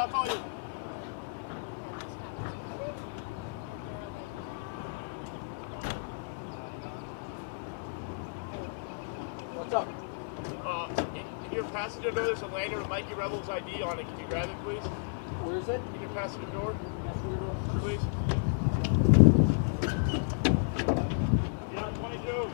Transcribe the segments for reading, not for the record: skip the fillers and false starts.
I'll call you. What's up? In your passenger door, there's a lanyard with Mikey Rebel's ID on it. Can you grab it, please? Where is it? In your passenger door. Please. Yeah, 22.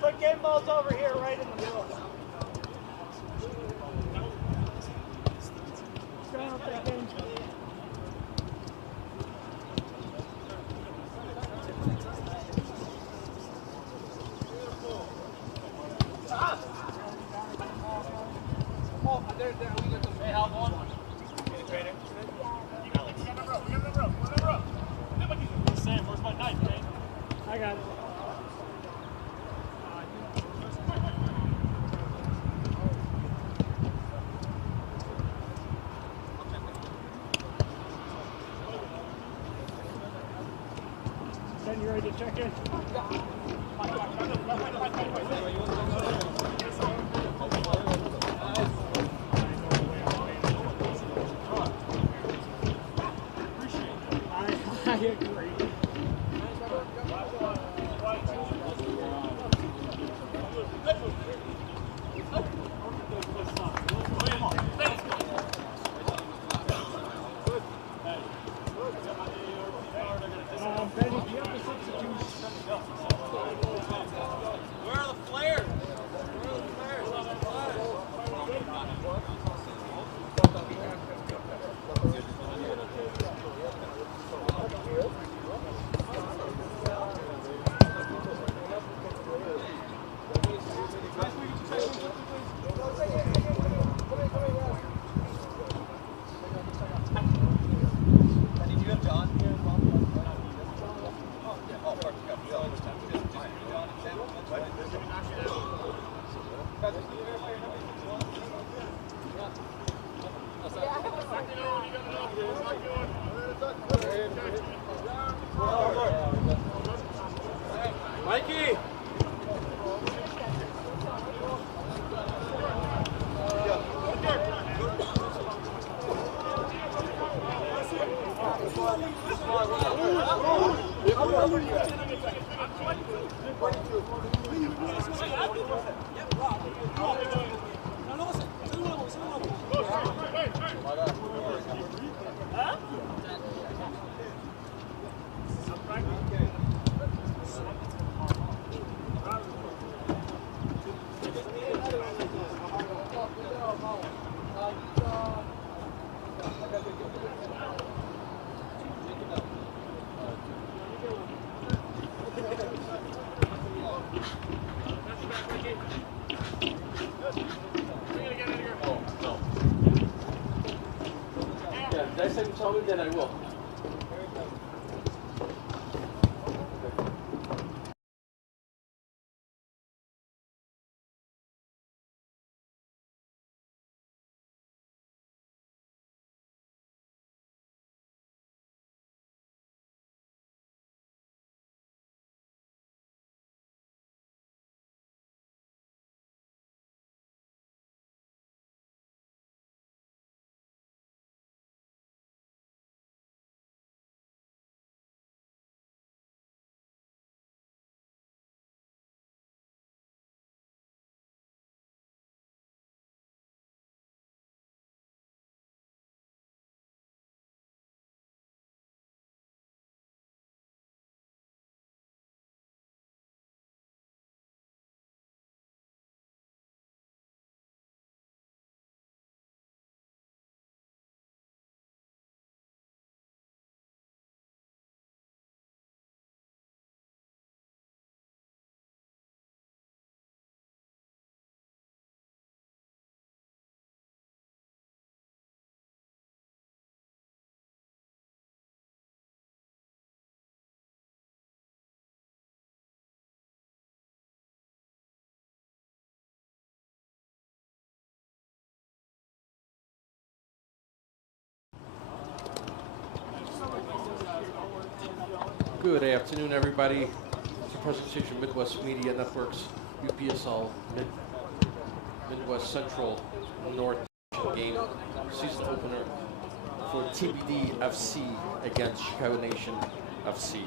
Put game balls over here, right in the middle. Sam, where's my knife, man? I got it. Ben, you ready to check in? I agree. Ben, do you have the substitutes? Oh, no. Yeah, next time you tell me, then I will. Good afternoon, everybody. It's a presentation of Midwest Media Network's UPSL Midwest Central North game season opener for TBD FC against Chicago Nation FC.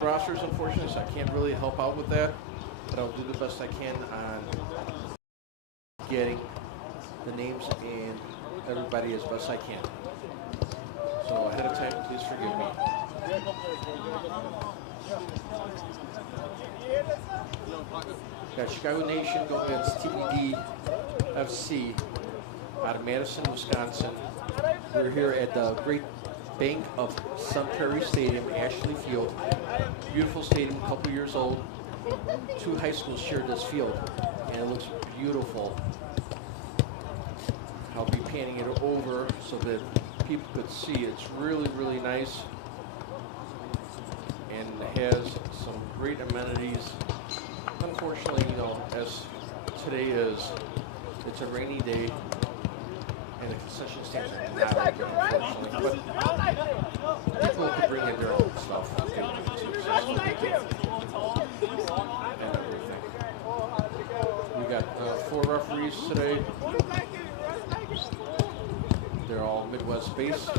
Rosters, unfortunately, so I can't really help out with that, but I'll do the best I can on getting the names and everybody as best I can. So ahead of time, please forgive me. Got Chicago Nation going against TBD FC out of Madison, Wisconsin. We're here at the Great Bank of Prairie Stadium, Ashley Field. Beautiful stadium, a couple years old. Two high schools shared this field, and it looks beautiful. I'll be panning it over so that people could see. It's really, really nice, and it has some great amenities. Unfortunately, you know, as today is, it's a rainy day, and the concession stands are not open, unfortunately. But people could bring in their own stuff and everything. We got 4 referees today. They're all Midwest based.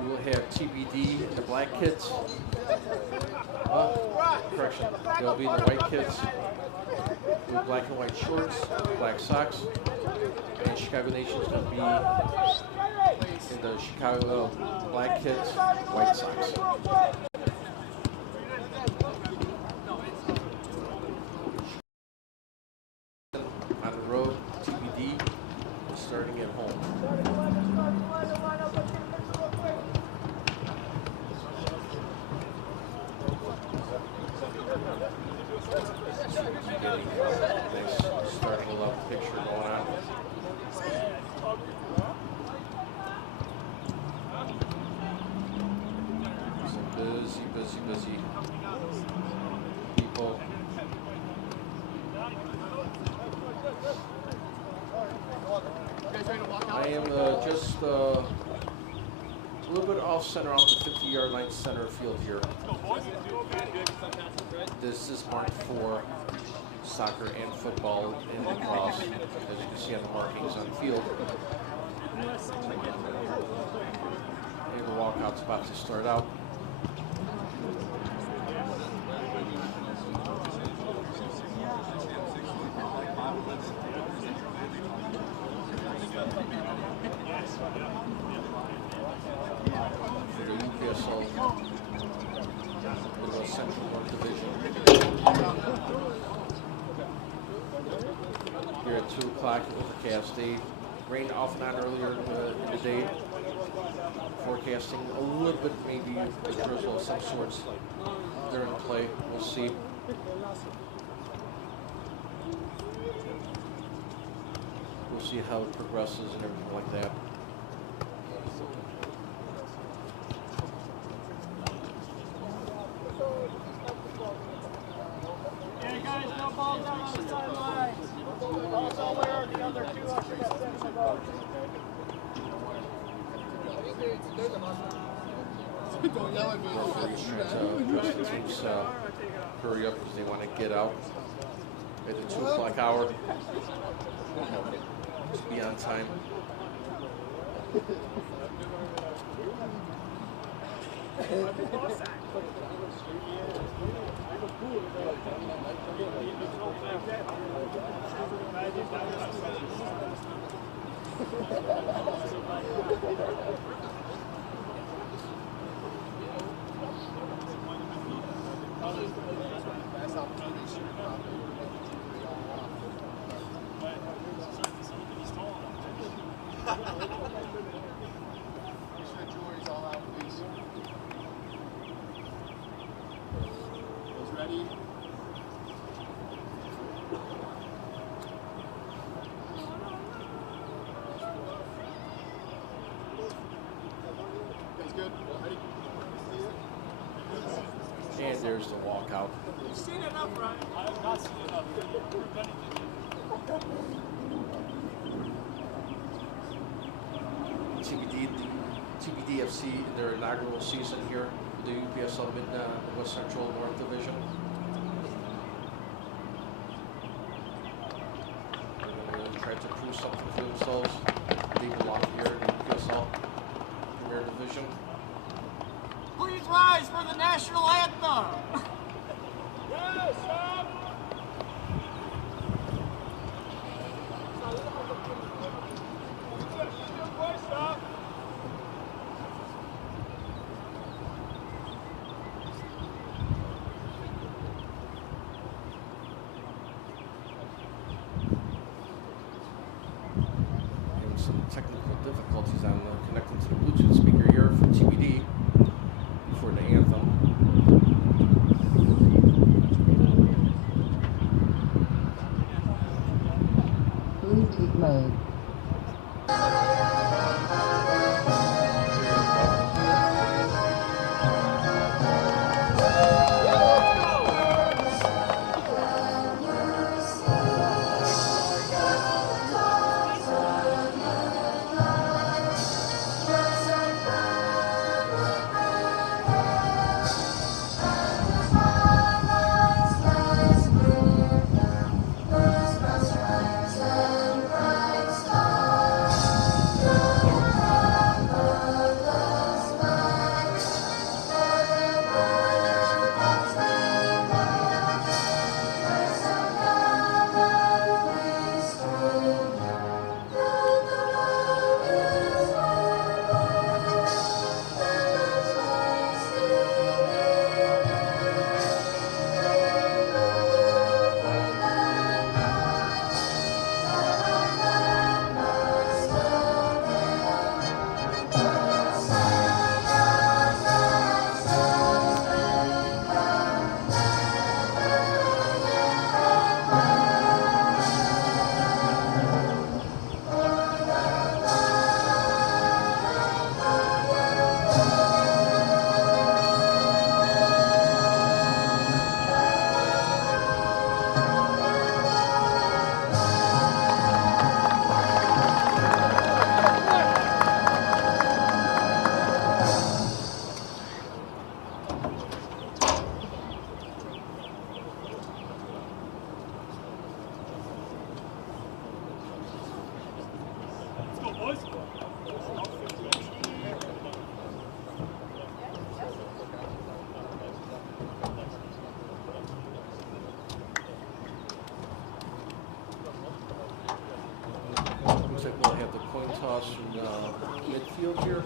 We will have TBD, the black kids. Correction, they'll be the white kids with black and white shorts, black socks. And Chicago Nation is going to be in the Chicago black kids, white socks. On the road, TBD, starting at home. Nice starting love picture going on. Some busy people. I am just a little bit off center, off the 50-yard line center field here. This is marked for soccer and football and lacrosse, as you can see on the markings on the field. And the walkout's about to start out. For the UPSL Midwest Central North Division. Here at 2 o'clock, overcast day. Rained off and on earlier in the day. forecasting a little bit, maybe a drizzle of some sorts during play. We'll see. We'll see how it progresses and everything like that. Hey guys, no balls down on the sideline. Balls all where the other two usher got sent to go. Referees trying to push the teams hurry up because they want to get out at the 2 o'clock hour to be on time. And there's the walkout. You've seen enough, Ryan. I have not seen enough. TBD FC in their inaugural season here, the UPSL West Central North Division. They're going to try to prove something for themselves. They belong here in the UPSL Premier Division. Please rise for the national anthem. Yes, Sam. Some technical difficulties on connecting to the Bluetooth speaker here for TBD for the anthem. Bluetooth mode. Looks like we'll have the coin toss in midfield here.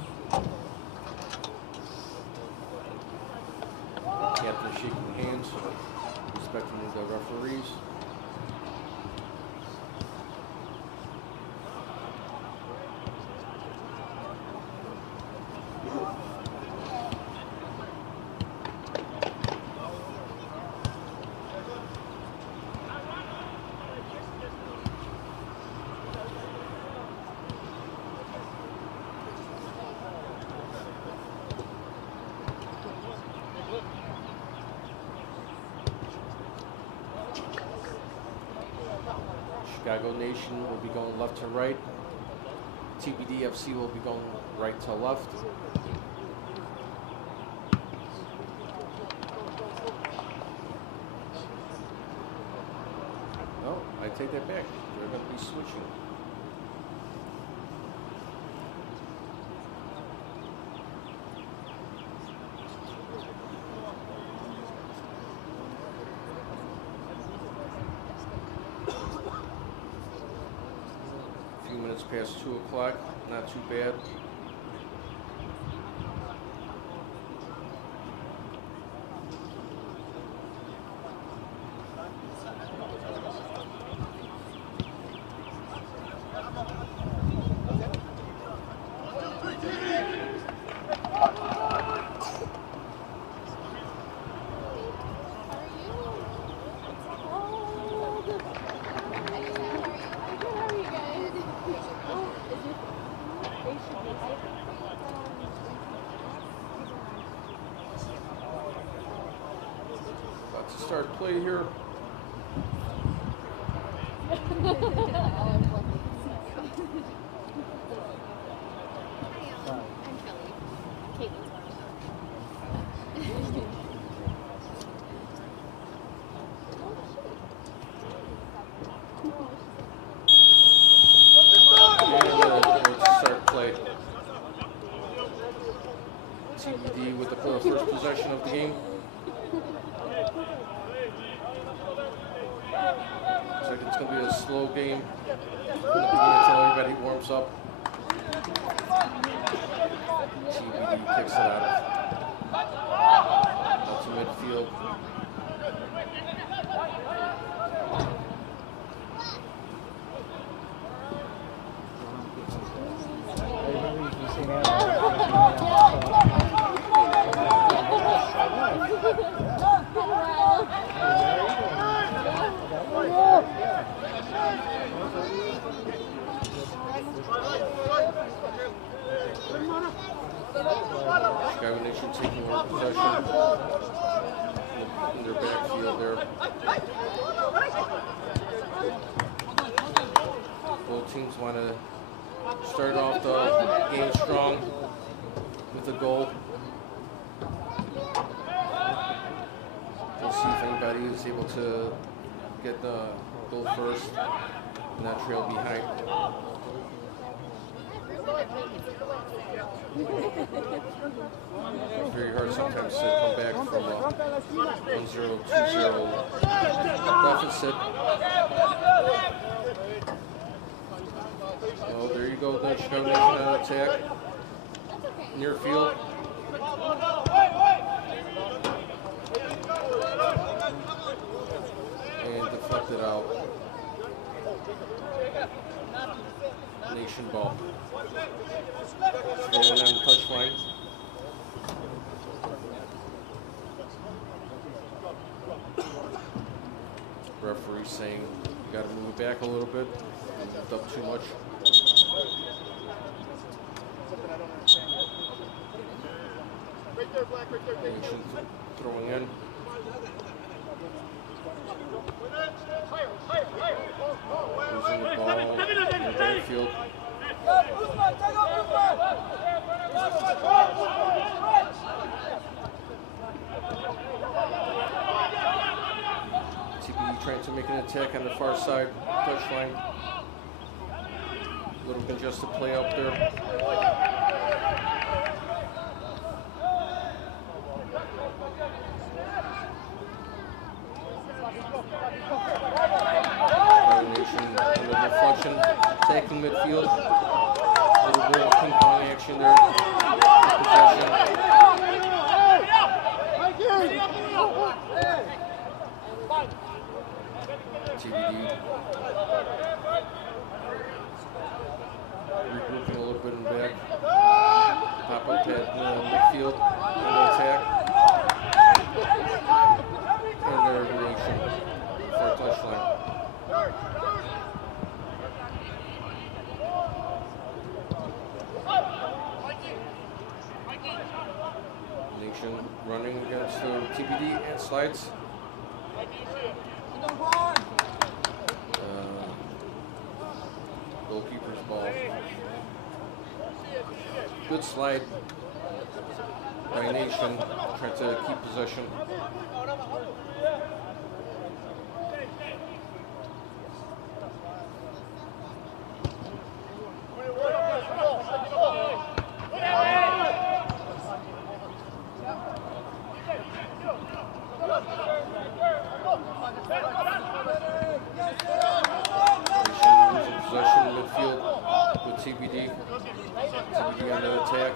Captain shaking hands, respecting the referees. Chicago Nation will be going left to right. TBD FC will be going right to left. No, I take that back. They're going to be switching. Past 2 o'clock, not too bad. Start play here. Start play. TBD with the first possession of the game. Looks like it's going to be a slow game until everybody warms up. TBD kicks it out to midfield. Chicago Nation taking over possession in their backfield there. Both teams want to start off the game strong with a goal. We'll see if anybody is able to get the goal first and not trail behind. It's very hard sometimes to come back from a 1-0, 2-0 deficit. Oh, there you go, the Chicago Nation on attack. Near field. And deflected out. Nation ball. Going on the touchline. Referee saying you got to move it back a little bit. Moved up too much. Nation throwing in. Losing the ball in the backfield. TBD trying to make an attack on the far side touchline. A little congested play up there. Deflection, attacking midfield. A little bit of ping pong action there. Possession. TBD. Regrouping a little bit in the back. Pop up at midfield. And attack. And their reaction for a touchline. Nation running against the TBD and slides. Goalkeeper's ball. Good slide by Nation, trying to keep possession. TBD. TBD on the attack.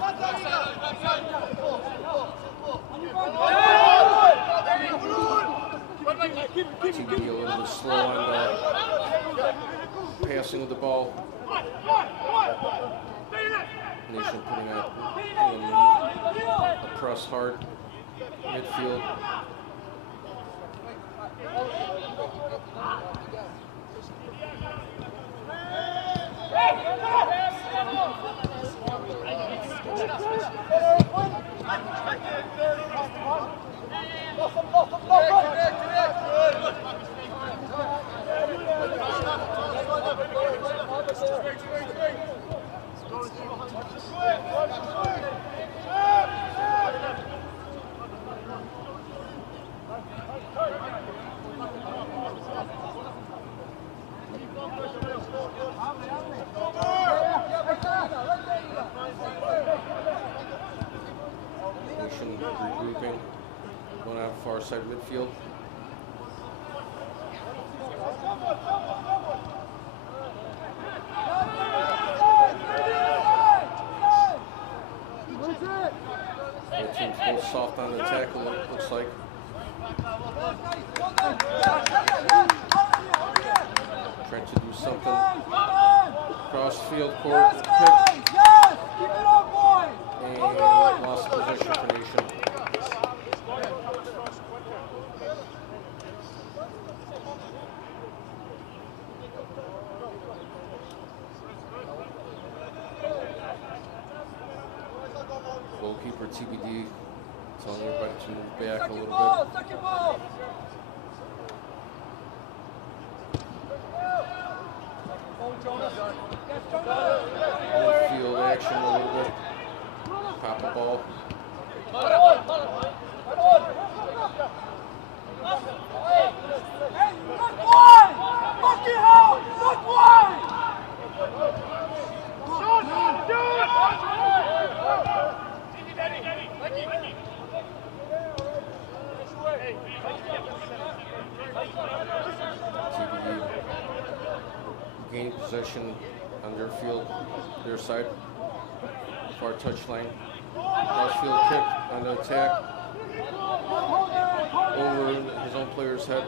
TBD a little bit slow on passing of the ball. Nation putting a press hard midfield. Regrouping, going out far side midfield. Both teams both soft on the tackle, it looks like. Trying to do something. Cross field court, pick. And lost position for Nation. Goalkeeper TBD telling everybody to move back a little bit. Midfield action a little bit. Pop the ball. TBD gaining possession on their field, their side, far touchline. Crossfield kick on the attack. Over his own player's head.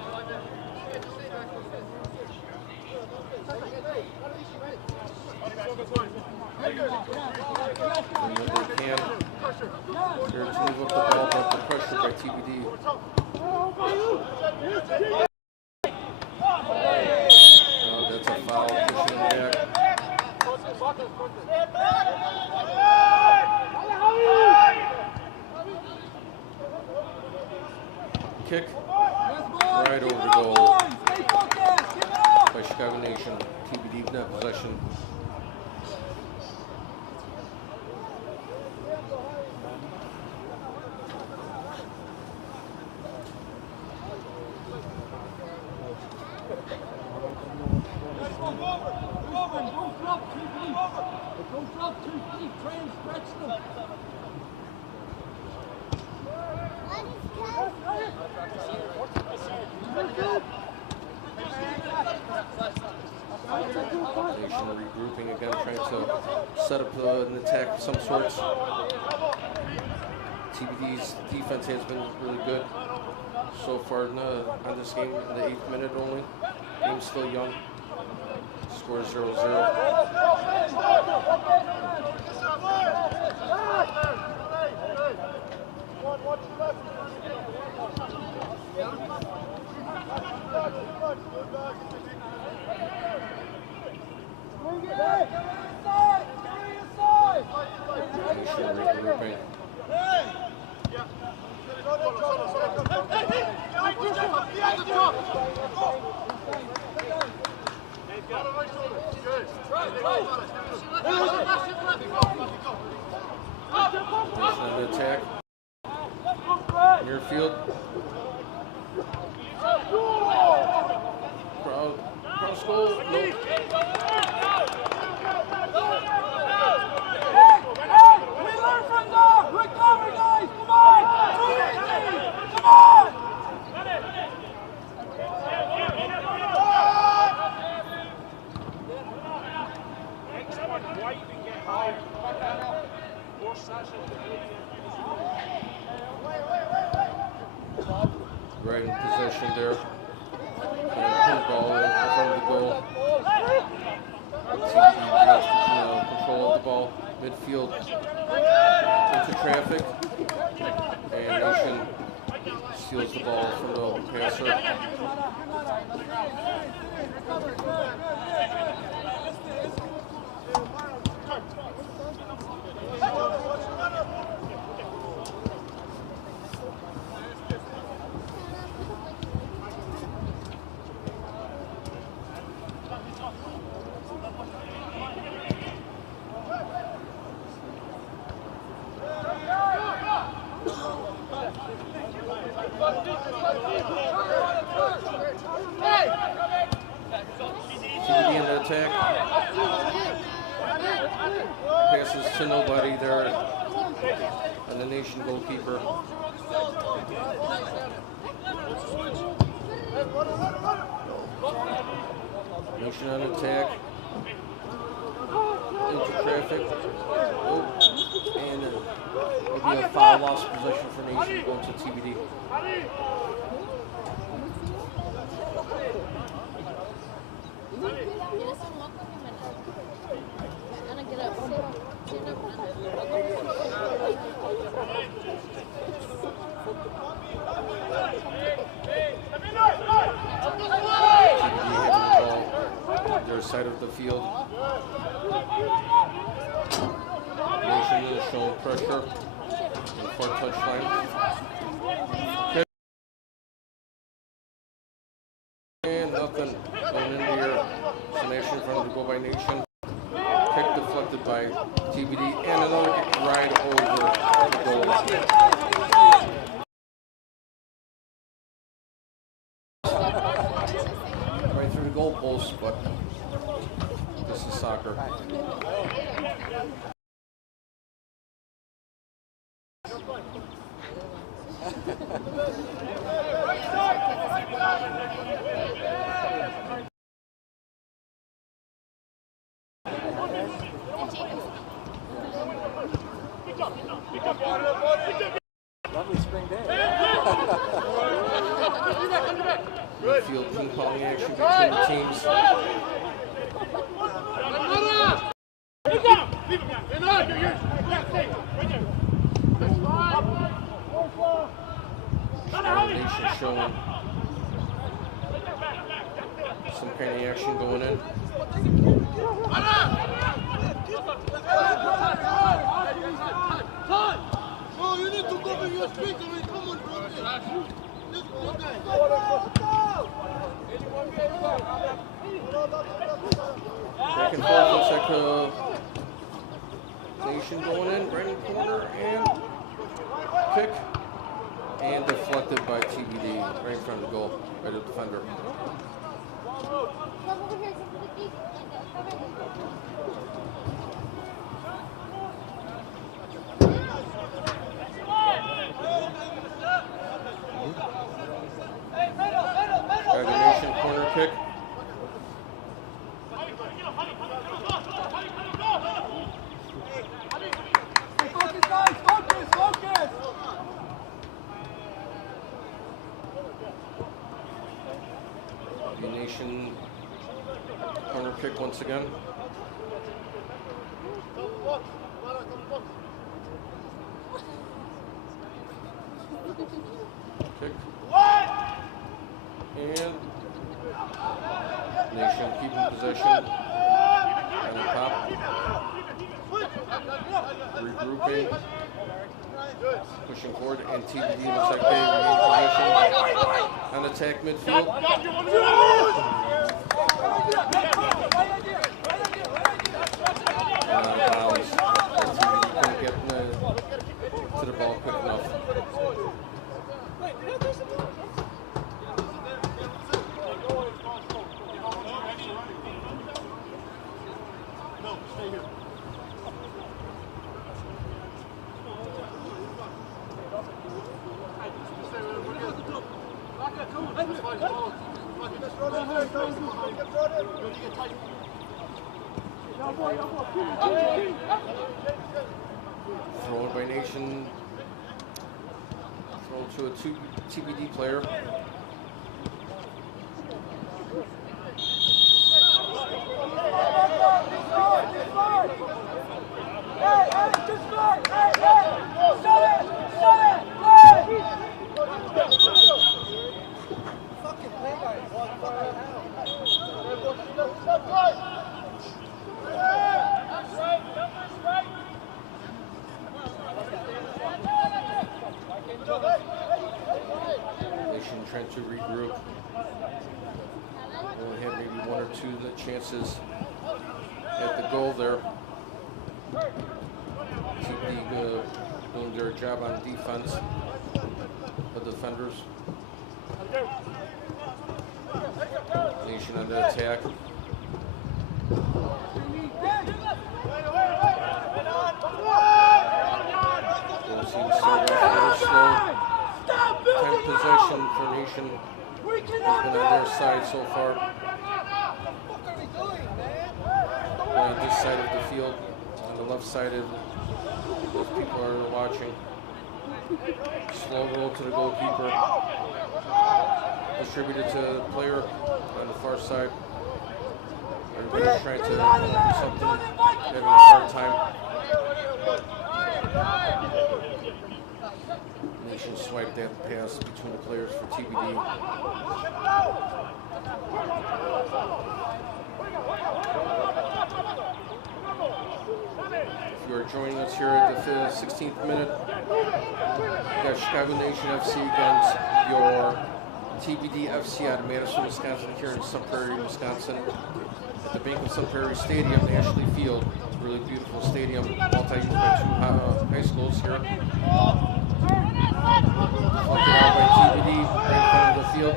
And when they can, they're to move up the ball, but the pressure by TBD. Oh, that's a foul, pushing him back. Kick right over the goal by Chicago Nation. TBD net possession. Nation regrouping again, trying to set up an attack of some sorts. TBD's defense has been really good so far on this game, in the 8th minute only. Game's still young. Score 0-0. Nation regrouping. Near field. Cross goal. Nope. We learn from them! We're clever guys! Come on! Too easy! Come on! Right in possession there. And ball in front of the goal. Control of the ball. Midfield into traffic. And Nation steals the ball from the passer. TBD in the attack. Passes to nobody there. And the Nation goalkeeper. Nation on attack. Into traffic. Oh, and maybe a foul loss possession for Nation going to TBD. Their side of the field. Nation is showing pressure in the far touchline. And nothing going in here. So Nation in front of the goal by Nation. Kick deflected by TBD and another kick right over the goal. Right through the goal post, but this is soccer. Lovely spring day. Midfield ping pong action between the teams. Nation showing some kind of action going in. No, you need to cover your speaker and come on, bro. Back and forth, looks like Nation going in, right in the corner, and kick. And deflected by TBD, right in front of the goal, by the defender. Nation corner kick. Focus, guys! Focus! Focus! The Nation corner kick once again. Kick. And Nation keeping possession. On the top. Regrouping. Pushing forward, and TBD looks like they remain possession. On attack midfield. And on fouls. TBD couldn't get to the ball quick enough. Thrown by Nation. Thrown to a TBD player. Nation trying to regroup. Only had maybe one or two chances at the goal there. TBD doing their job on defense. The defenders. Nation under attack. Goal seems to start off a little slow. Time possession for Nation has been on their side so far. On this side of the field, on the left side of those people are watching. Slow roll to the goalkeeper. Distributed to the player on the far side. Everybody's trying to do something, having a hard time. Nation swiped that pass between the players for TBD. If you are joining us here at the 16th minute, we got Chicago Nation FC against your TBD FC out of Madison, Wisconsin, here in Sun Prairie, Wisconsin, at the Bank of Sun Prairie Stadium, Ashley Field. Really beautiful stadium, multi-used by two high schools here. Looking out by TBD, right in front of the field.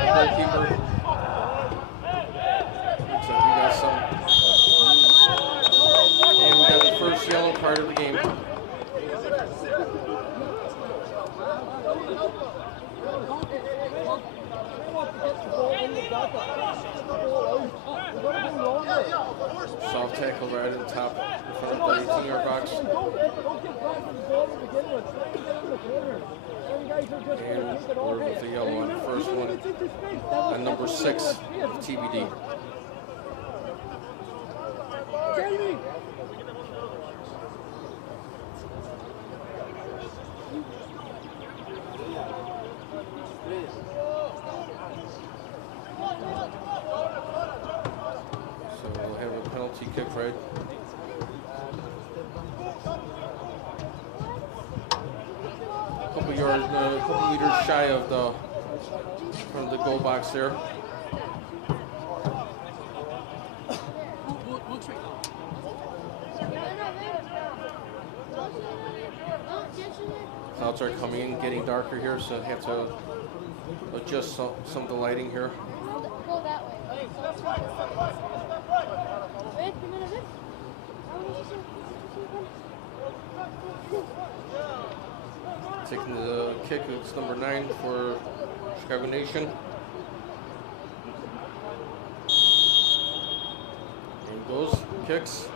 Goalkeeper. Looks like we got some. And we got the first yellow card of the game. Soft tackle right at the top in front of the 18-yard box. And we're with the yellow on the first one. On number 6 of TBD. So we'll have a penalty kick, right? A couple yards, a couple meters shy of the from the goal box there. Clouds are coming in, getting darker here, so I have to adjust some of the lighting here. Go that way. Wait, you're gonna do? Taking the kick, it's number 9 for Chicago Nation. And goes, kicks.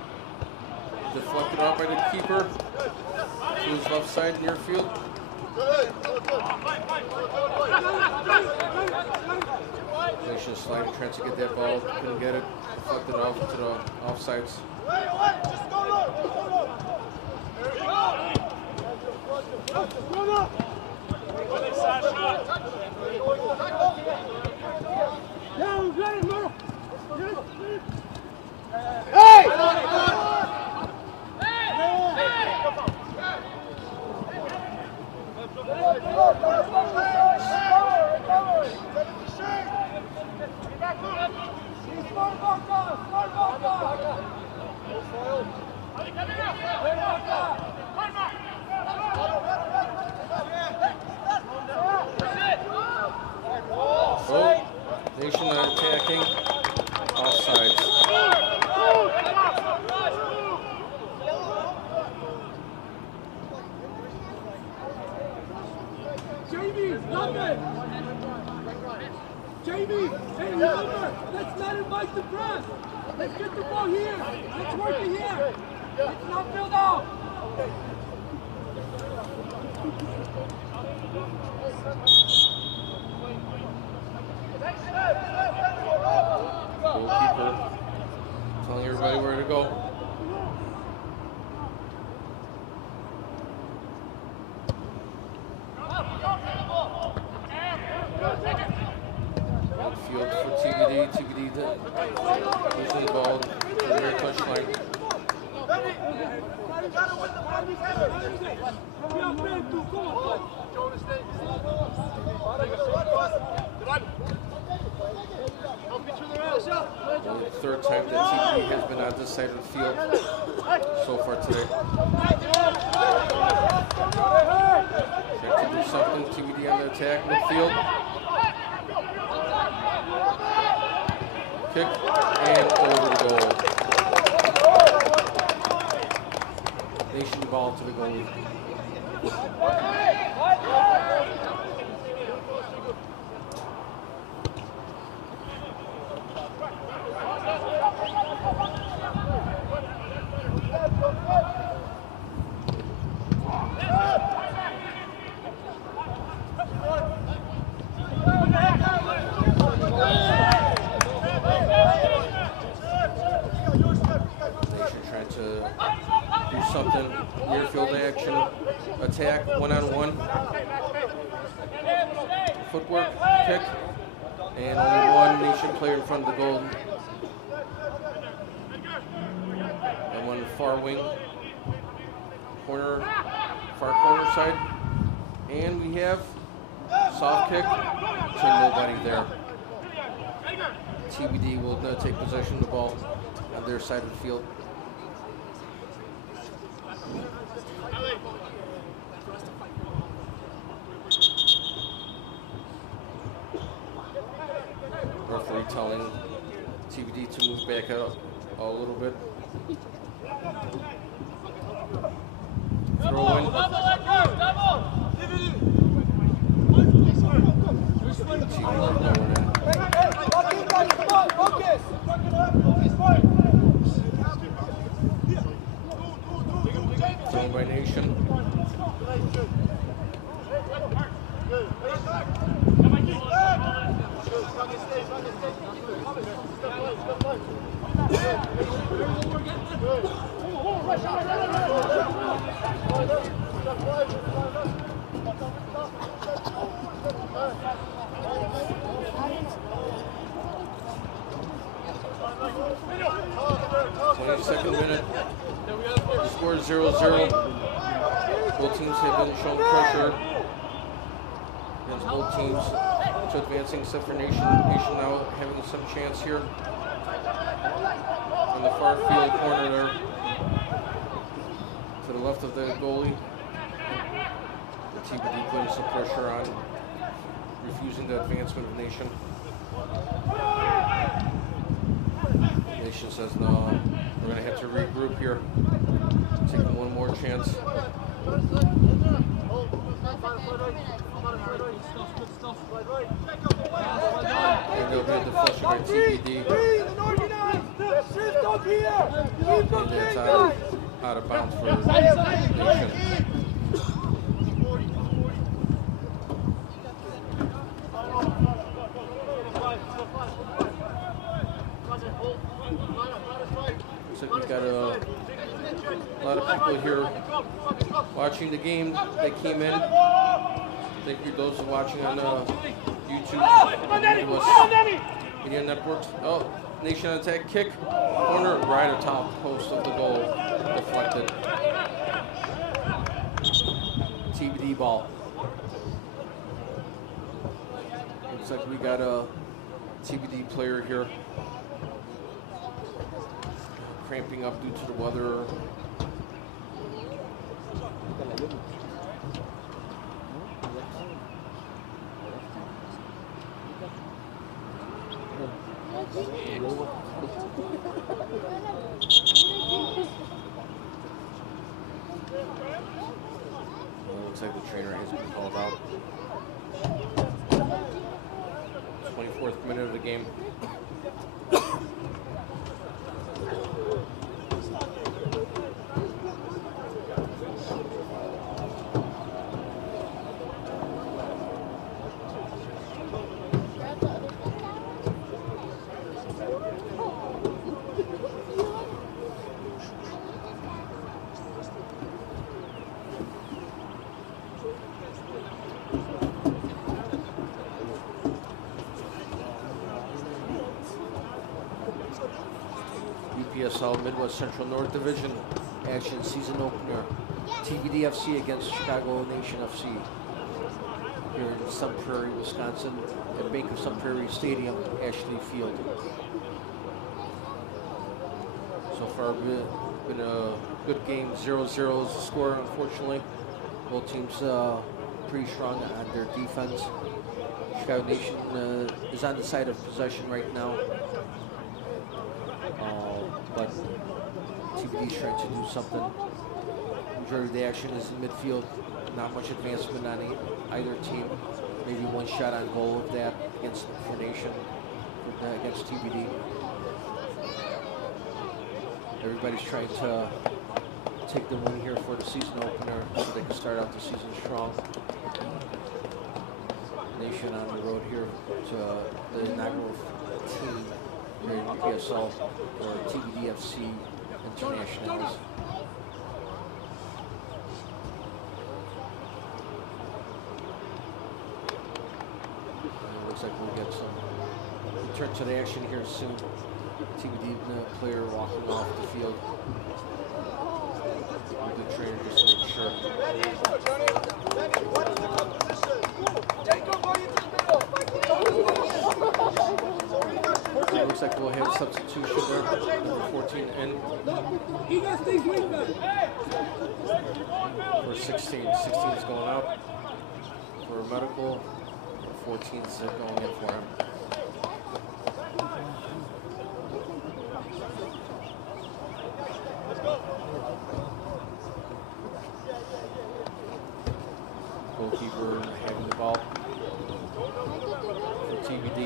Deflected out by the keeper. To his left side near field. Nation sliding, trying to get that ball, couldn't get it. Deflected off to the offsides. Nation attacking, offsides. Jamie, hey, remember, let's not invite the press. Let's get the ball here. Let's work it here. It's not filled out. Goalkeeper telling everybody where to go. Field for TBD. TBD losing the ball to the near touchline. Only the third time that TBD has been on this side of the field so far today. Trying to do something. TBD on the attack, midfield. Kick and over the goal. Nation ball to the goalie. Something, near field action, attack, one-on-one, footwork, kick, and only one Nation player in front of the goal. And one far wing, far corner side, and we have soft kick to nobody there. TBD will now take possession of the ball on their side of the field. Referee telling TBD to move back out a little bit. Throw in. Thrown by Nation. Second minute. The score is 0-0. Both teams have been shown pressure against both teams to advancing, except for Nation. Nation now having some chance here in the far field corner there to the left of the goalie. The TBD putting some pressure on, refusing the advancement of Nation. Nation says no, we're going to have to regroup here, taking one more chance. And they'll get deflection by TBD. And it's out of bounds for Nation. Looks like we've got a lot of people here watching the game. They came in. Thank you those who are watching on YouTube. Media Networks. Oh, Nation attack kick. Corner right atop post of the goal. Deflected. TBD ball. Looks like we got a TBD player here cramping up due to the weather. Looks like the trainer has been called out. 25 4th minute of the game. UPSL Midwest Central North Division action season opener. TBD FC against Chicago Nation FC here in Sun Prairie, Wisconsin, at Bank of Sun Prairie Stadium, Ashley Field. So far, been a good game. 0-0 is the score, unfortunately. Both teams pretty strong on their defense. Chicago Nation is on the side of possession right now. But TBD's trying to do something. Majority of the action is in midfield. Not much advancement on either team. Maybe one shot on goal of that against for Nation, against TBD. Everybody's trying to take the win here for the season opener so they can start out the season strong. Nation on the road here to the inaugural team here in UPSL for TBD FC Internationals. Looks like we'll get some return to the action here soon. TBD player walking off the field. Good trainer just to make sure. Looks like we'll have a substitution there. Number 14 in. For 16. 16 is going out for medical. 14 is going in for him. Goalkeeper having the ball for TBD.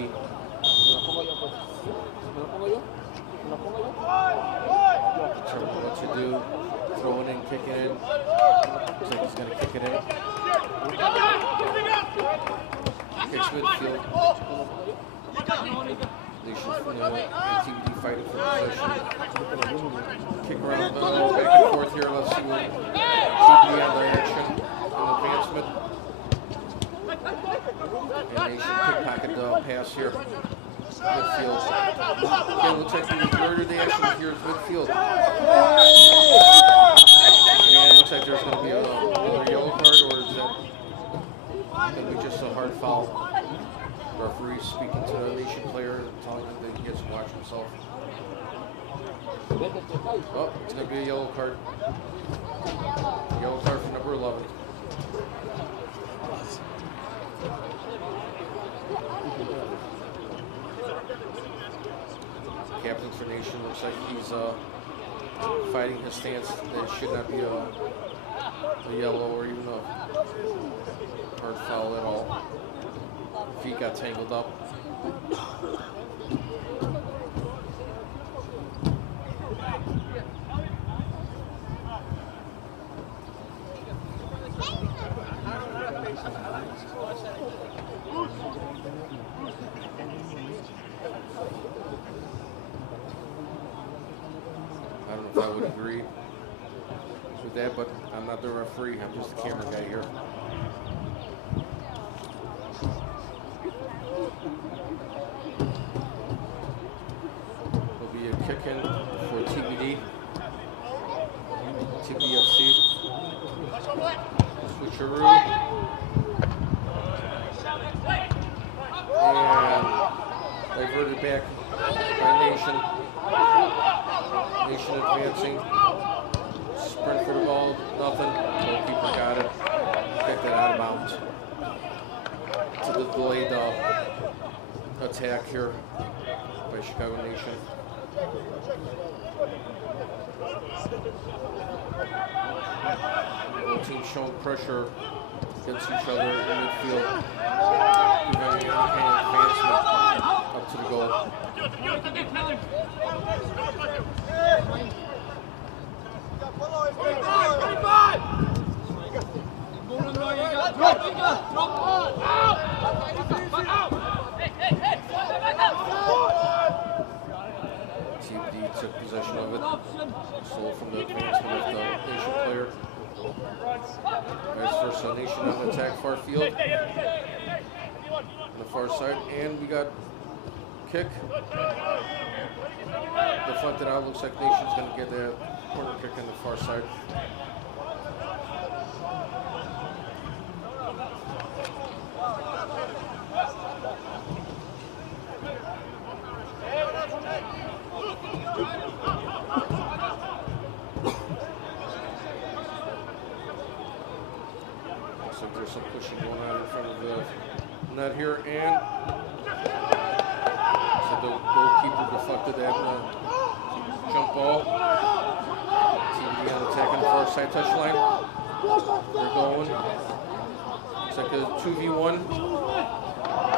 Determine what to do. Throw it in, kick it in. Looks like he's going to kick it in. Kicks midfield. They should TBD fighting for possession. Kick around the middle, back and forth here. Let's see what TBD on the action. Advancement. And they should pickpocket the pass here. Midfield. Again, looks like the majority of the action here is midfield. And it looks like there's going to be another yellow card, or is that going to be just a hard foul? Referee speaking to the Nation player, telling him that he has to watch himself. Oh, it's going to be a yellow card. Yellow card for number 11. Captain for Nation looks like he's fighting his stance that it should not be a yellow or even a hard foul at all. Feet got tangled up. I don't know if I would agree with that, but I'm not the referee. I'm just the camera guy here. There'll be a kick in for TBD. TBFC. Switcheroo. And diverted back by Nation. Nation advancing. Sprint for the ball, nothing. Goalkeeper got it. Kicked it out of bounds. To the delayed attack here by Chicago Nation. Both teams showing pressure against each other in midfield. Preventing any kind of advancement. to the goal. TBD took possession of it. Stole from the advancement of the Nation player. Vice versa, Nation on the attack, far field. On the far side, and we got kick. Deflected out, looks like Nation's going to get that corner kick on the far side. Looks like there's some pushing going on in front of the net here, and so the goalkeeper deflected that jump ball. TBD on attack on the far side touchline. They're going. It's like a 2v1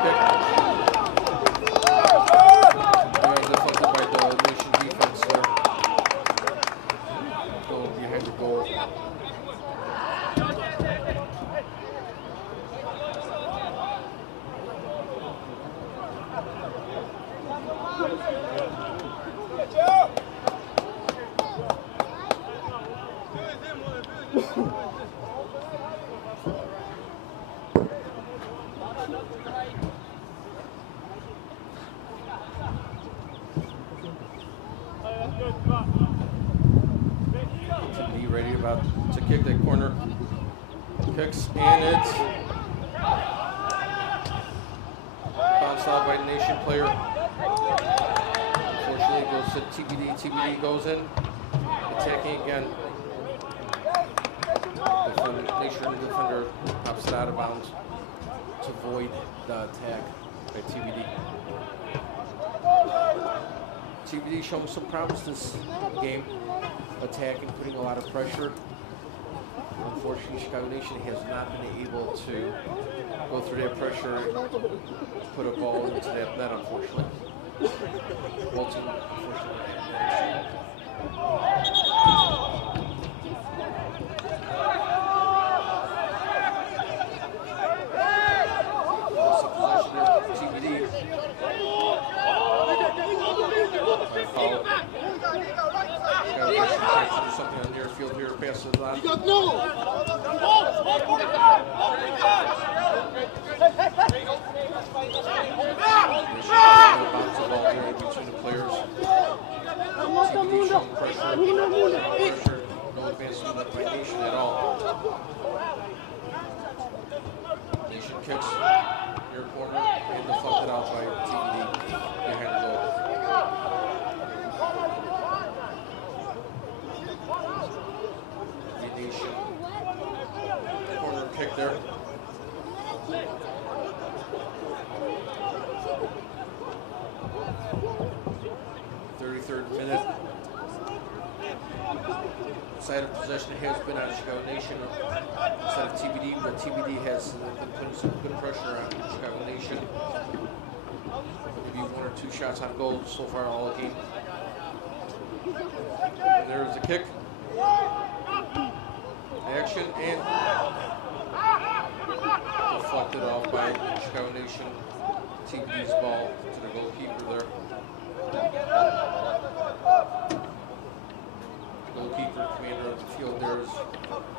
kick. Deflected by the Nation defense there. Going behind the goal. Be ready about to kick that corner. Kicks, and it's bounced out by the Nation player. Unfortunately, it goes to TBD. TBD goes in, attacking again. The Nation defender pops it out of bounds to void the attack by TBD. TBD showing some promise this game, attacking, putting a lot of pressure. Unfortunately, Chicago Nation has not been able to go through that pressure and put a ball into that net, unfortunately. Bolton, unfortunately. TBD. Foul. Do something on near field here, pass it on. You got no! Bounce the ball here between the players. TBD showing pressure. No advancement by Nation at all. Nation kicks near corner and deflected out by TBD behind the goal. Nation corner kick there. Minute. Side of possession has been on Chicago Nation instead of TBD, but TBD has been putting some good pressure on Chicago Nation. Maybe 1 or 2 shots on goal so far all game. And there's a kick. Action and deflected off by Chicago Nation. TBD's ball to the goalkeeper there. Goalkeeper, commander of the field there is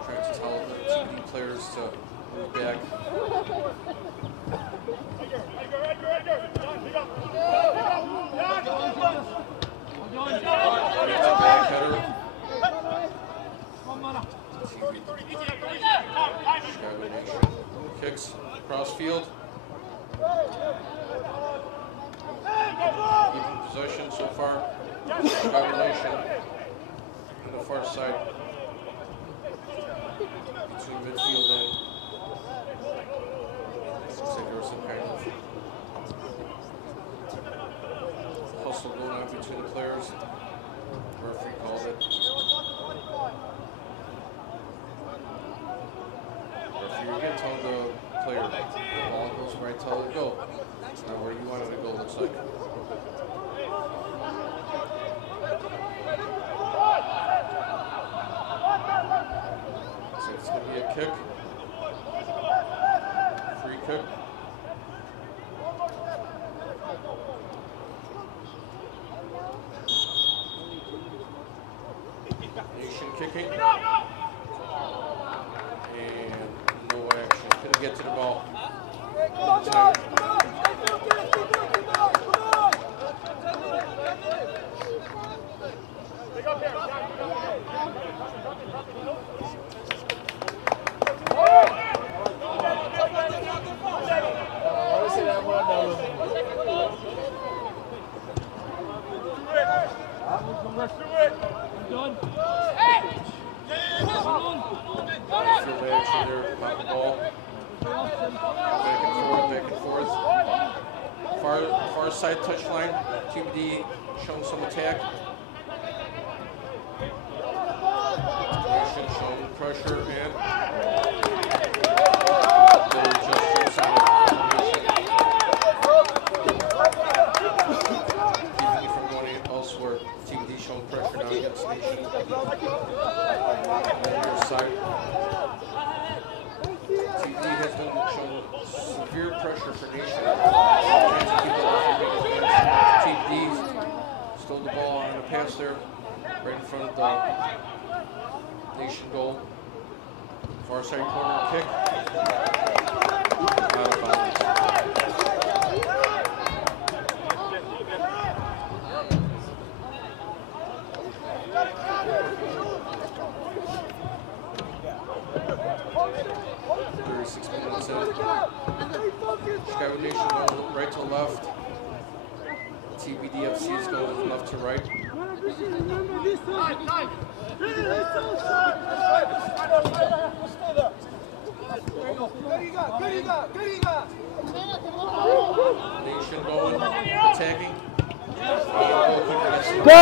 trying to tell the TBD players to move back. It's a back header. Chicago Nation kicks cross field. Keeping possession so far. Chicago Nation on the far side between midfield and looks like there was some kind of hustle going on between the players. The referee called it. Referee again told the player the ball goes where I tell it to go. It's not where you wanted it to go, looks like. kick. Nation kicking. And no action. Couldn't get to the ball. Field action there, pop the ball. Back and forth. Far side touchline. TBD showing some attack. Nation showing pressure and they're just keeping it from going elsewhere. TBD showing pressure now against Nation. Side. TBD has been showing severe pressure for Nation. TBD stole the ball on the pass there, right in front of the Nation goal. Far side corner kick. Out of bounds. 36 minutes in. Chicago Nation going right to left. TBD FC is going left to right. Nation going, attacking. Go!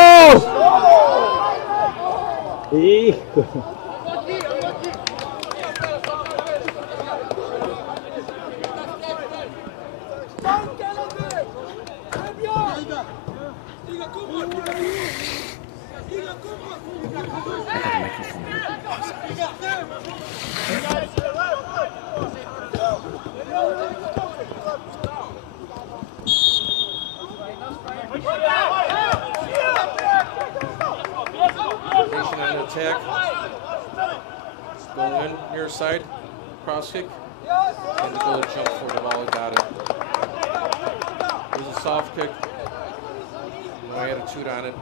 Hijo. Nation on attack. Going in, near side, cross kick, and the goal jump for the ball, got it. It was a soft kick, no attitude on it.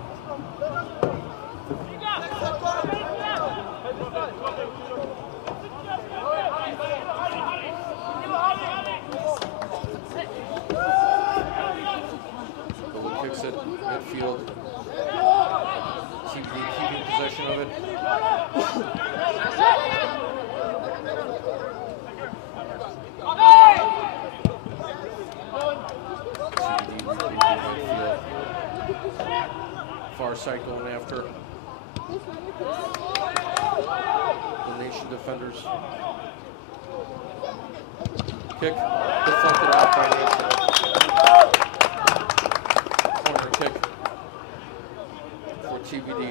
Goal kicks it, midfield. TBD keeping possession of it. Far side going after the Nation defenders. Kick deflected off by Nation. Corner kick for TBD.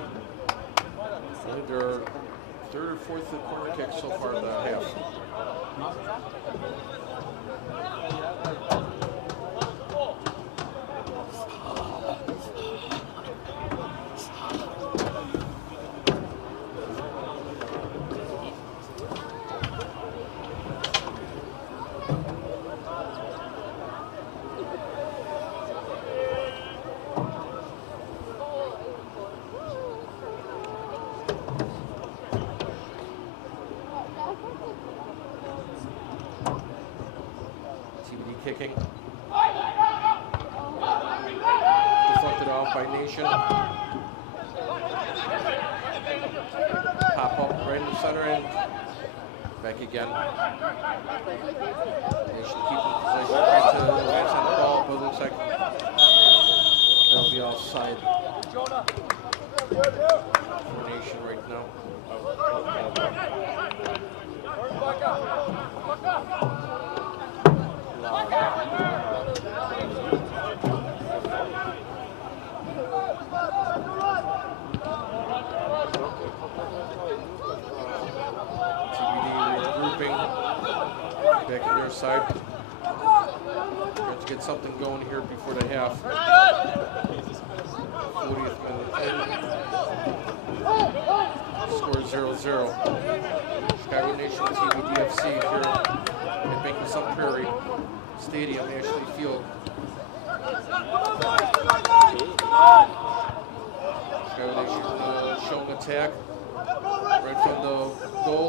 I think they're third or fourth corner kick so far in the half. Kicking. Deflected off by Nation. Pop up right in the center end. Back again. Nation keeping possession right to advance on the ball, but it looks like they'll be offside for Nation right now. TBD regrouping back in their side. Trying to get something going here before the half. 40th minute. Score 0-0. Chicago Nation TBD FC here at Bank of Sun Prairie Stadium, Ashley Field. Chicago Nation showing attack right from the goal.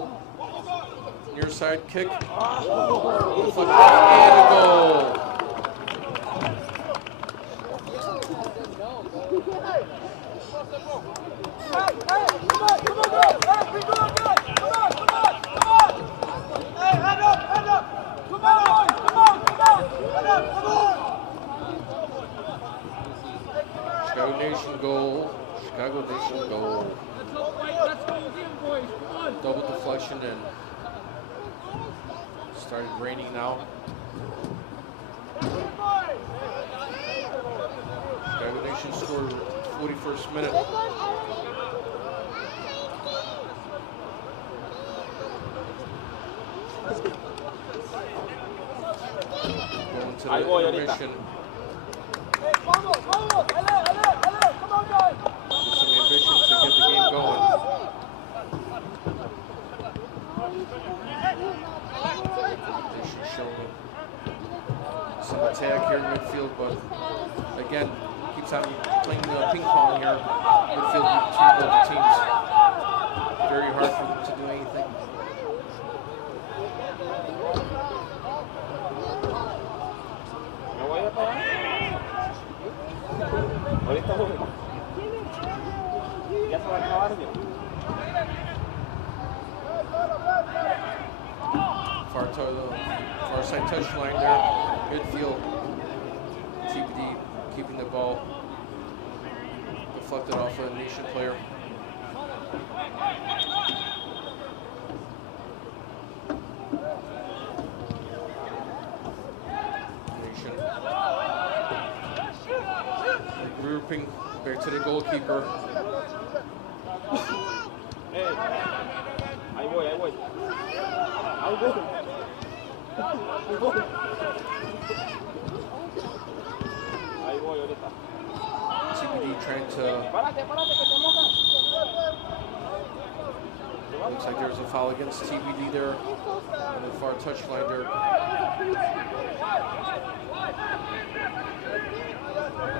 Near side kick. Deflected and a goal. Chicago Nation goal. Chicago Nation goal. Double deflection and started raining now. Chicago Nation scored 41st minute. Going to the intermission. With some ambition to get the game going. They should show some attack here in midfield, but again, keeps on playing ping pong here. Midfield between both the teams. Very hard for them to do anything. Far side touch line there, midfield. TBD keeping the ball deflected off a Nation player. Nation regrouping back to the goalkeeper. Ahí voy. TBD trying to. Looks like there's a foul against TBD there on the far touchline there.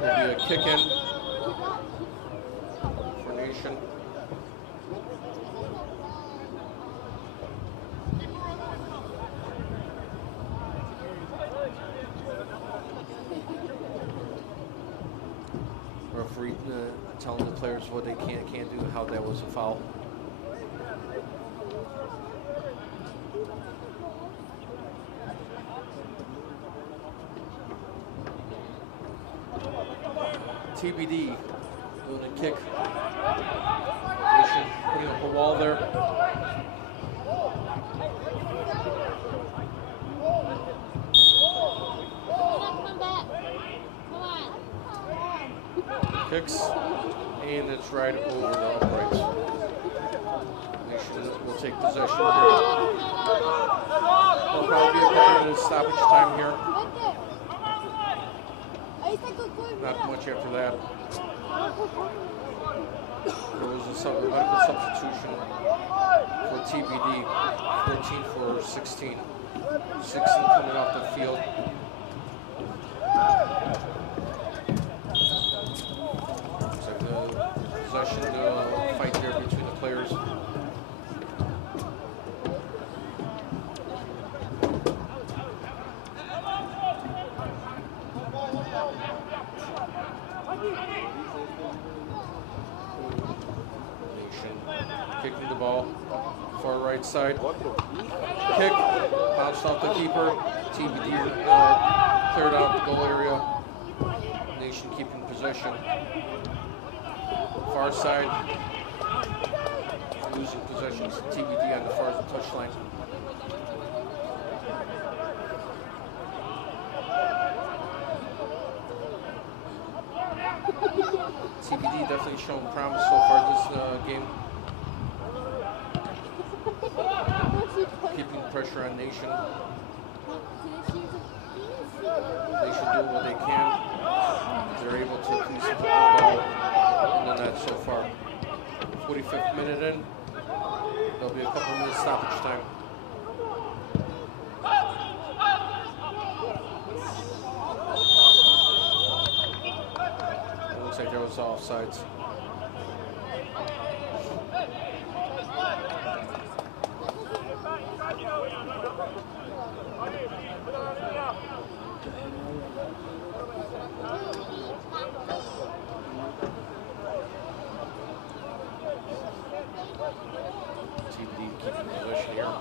Will be a kick in for Nation. Referee telling the players what they can't do, how that was a foul. TBD doing a kick. Nation putting up a wall there. Kicks, and it's right over the uprights. Nation will take possession here. There'll probably be a couple minutes stoppage time here. Not much after that. There was a medical substitution for TBD, 14 for 16. 16 coming off the field. Possession fight there between the players. Nation kicking the ball, far right side. Kick, bounced off the keeper. TBD cleared out the goal area. Nation keeping possession. Far side, losing possession. TBD on the far touchline. TBD definitely shown promise so far this game. Keeping pressure on Nation. doing what they can. They're able to at least put the ball in the net so far. 45th minute in. There'll be a couple minutes stoppage time. It looks like there was offsides. TBD keeping possession here.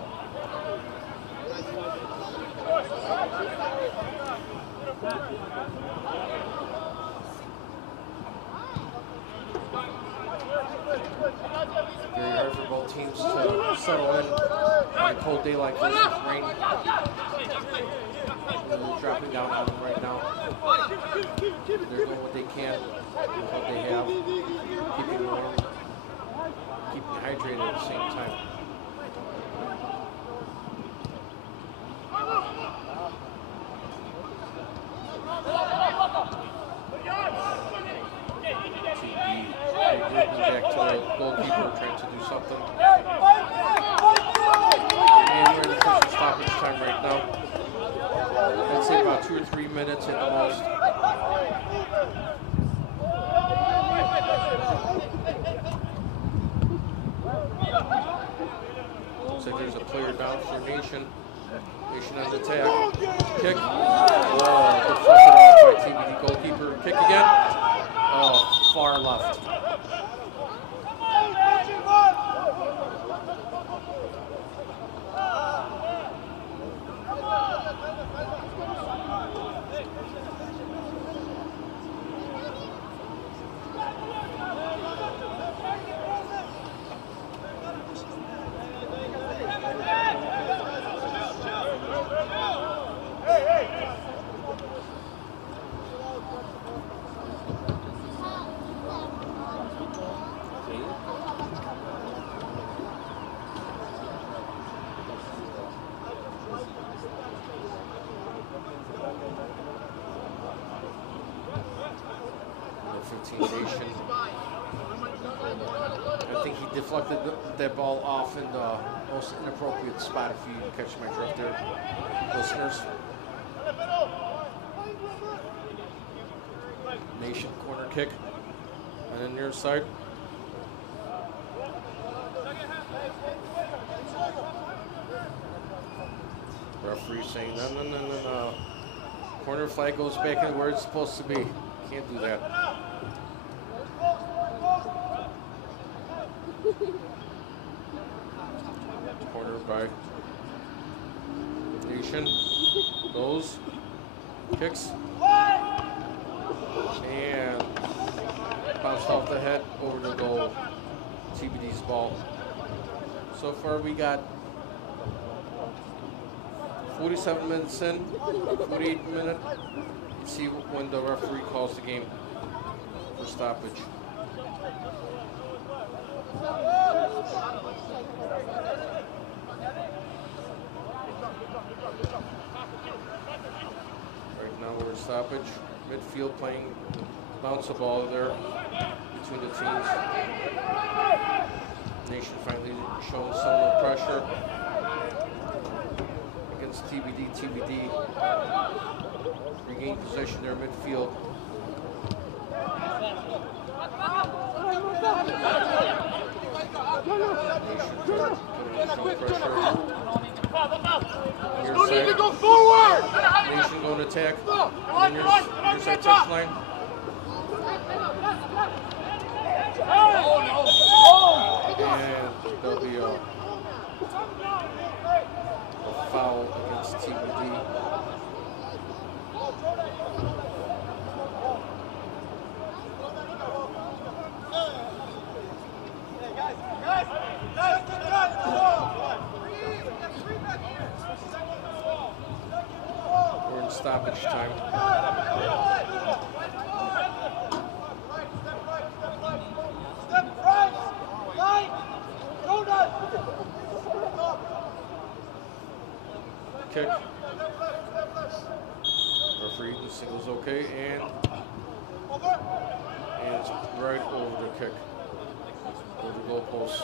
Very hard for both teams to settle in on a cold day like this with rain. They're dropping down on them right now. They're doing what they can with what they have, keeping warm, keeping hydrated at the same time. Back to the goalkeeper trying to do something. And we're in the first stoppage time right now. I'd say about 2 or 3 minutes at the most. Looks like there's a player down for Nation. Nation on the attack. Kick. Oh, deflected off by TBD goalkeeper. Kick again. Oh, far left. Nation. I think he deflected that ball off in the most inappropriate spot, if you catch my drift there, listeners. Nation corner kick on the near side. Referee saying no. Corner flag goes back in where it's supposed to be. Can't do that. Corner by Nation. Goes. Kicks. And bounced off the head over the goal. TBD's ball. So far we got 47 minutes in, 48 minutes. Let's see when the referee calls the game for stoppage. Right now we're in stoppage. Midfield playing bounce the ball there between the teams. Nation finally showing some of the pressure against TBD. TBD regain possession there midfield. Don't need to go forward! Nation going to attack. And here's that touchline. And there'll be a foul against TBD. We're in stoppage time. Kick. Referee Single's okay, and it's right over the kick, over the goalpost.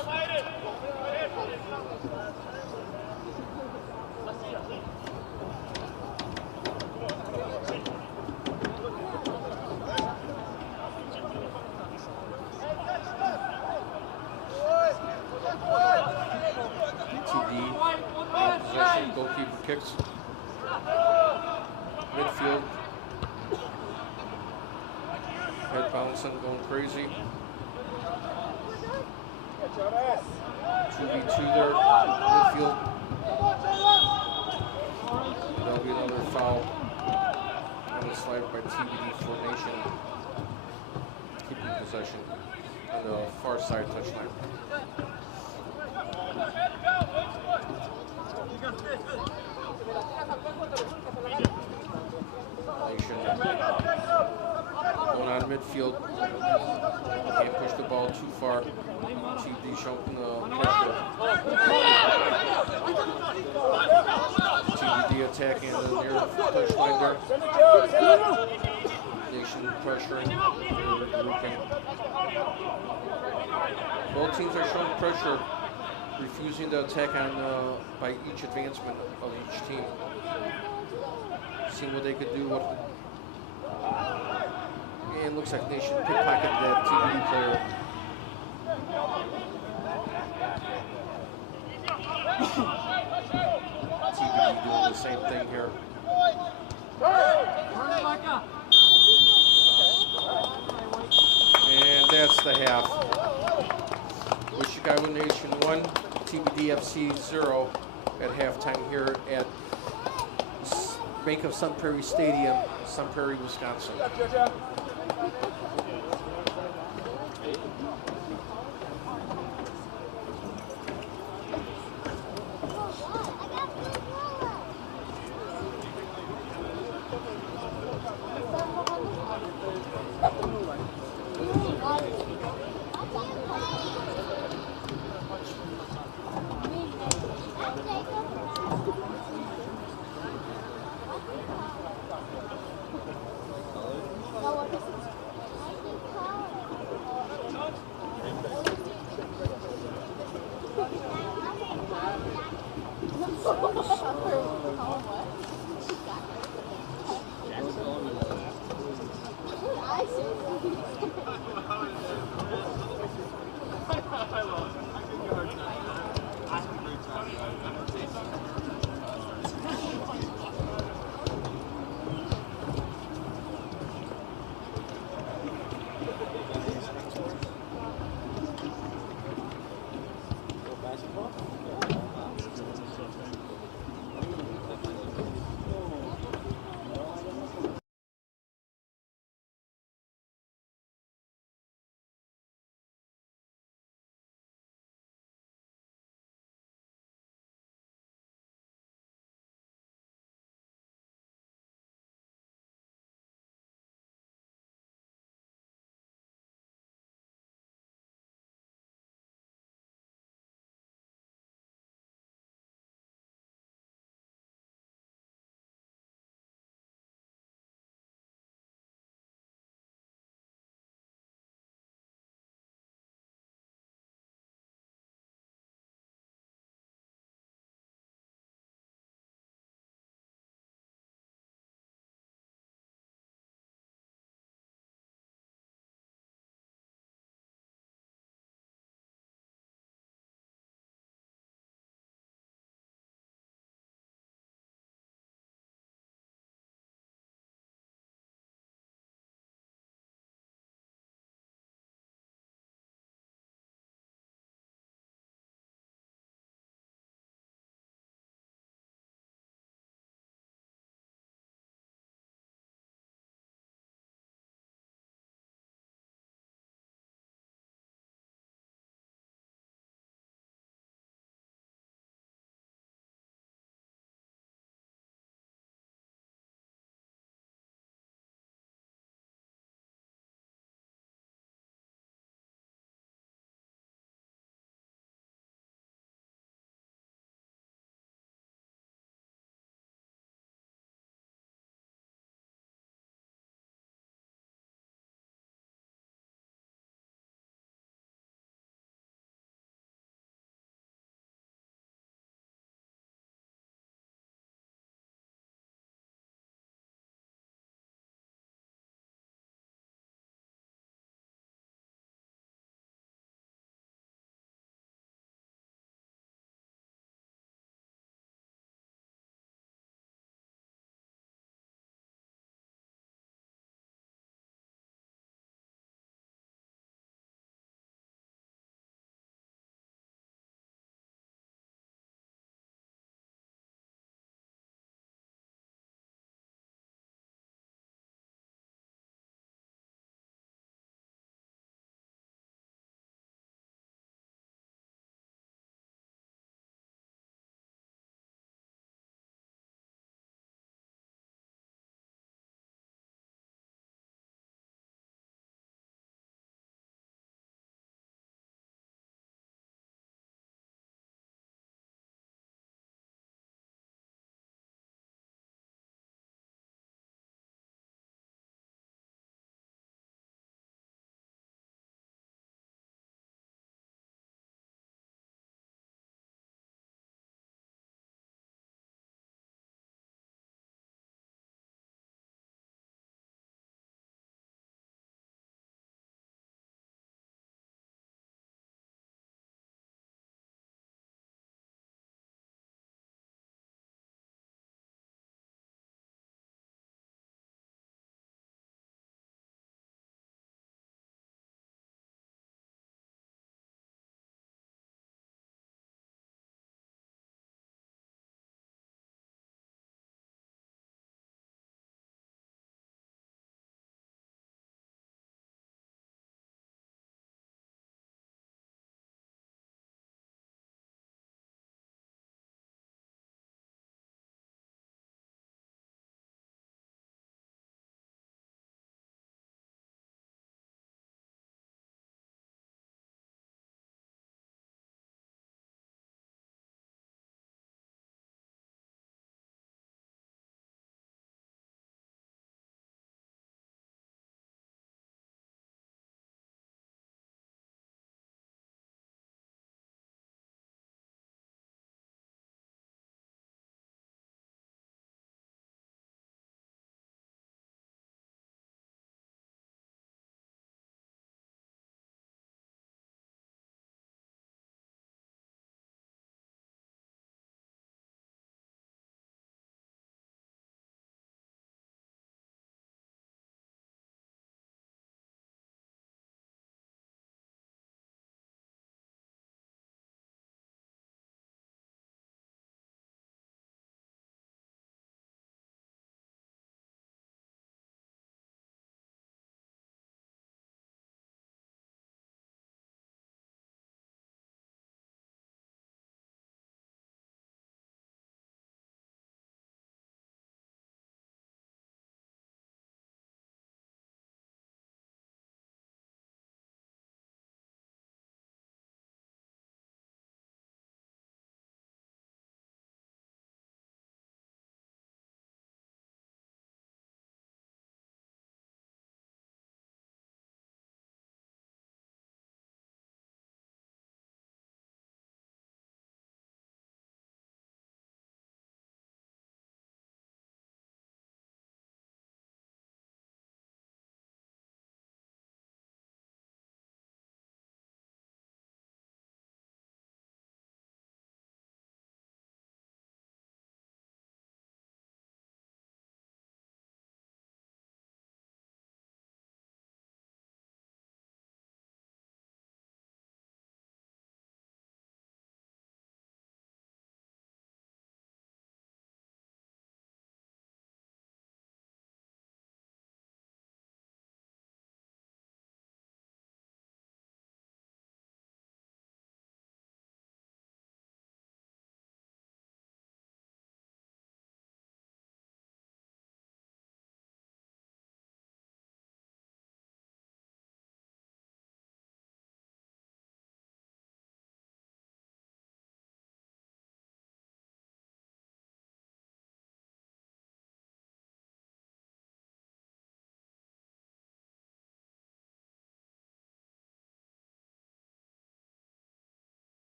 TD, possession, goalkeeper kicks. Midfield. Head bouncing, going crazy. 2v2 there, midfield. That'll be another foul. And a slide by TBD formation. Keeping possession on the far side touchline. Nation going on midfield. Can't push the ball too far. TBD showing the pressure. TBD attacking the near touchline there. Nation pressuring. Both teams are showing pressure, refusing to attack on by each advancement of each team. Seeing what they could do. Yeah, it looks like Nation pickpocketed that TBD player. TBD doing the same thing here. And that's the half. With Chicago Nation 1, TBD FC 0 at halftime here at Bank of Sun Prairie Stadium, Sun Prairie, Wisconsin.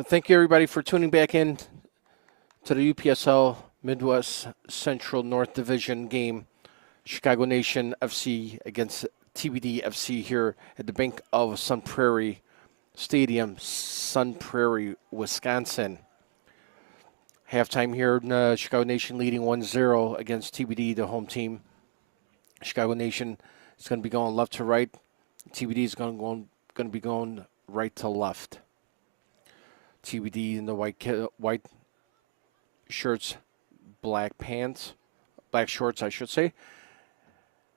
Well, thank you, everybody, for tuning back in to the UPSL Midwest Central North Division game. Chicago Nation FC against TBD FC here at the Bank of Sun Prairie Stadium, Sun Prairie, Wisconsin. Halftime here, Chicago Nation leading 1-0 against TBD, the home team. Chicago Nation is going to be going left to right. TBD is going to be going right to left. TBD in the white shirts, black pants, black shorts, I should say.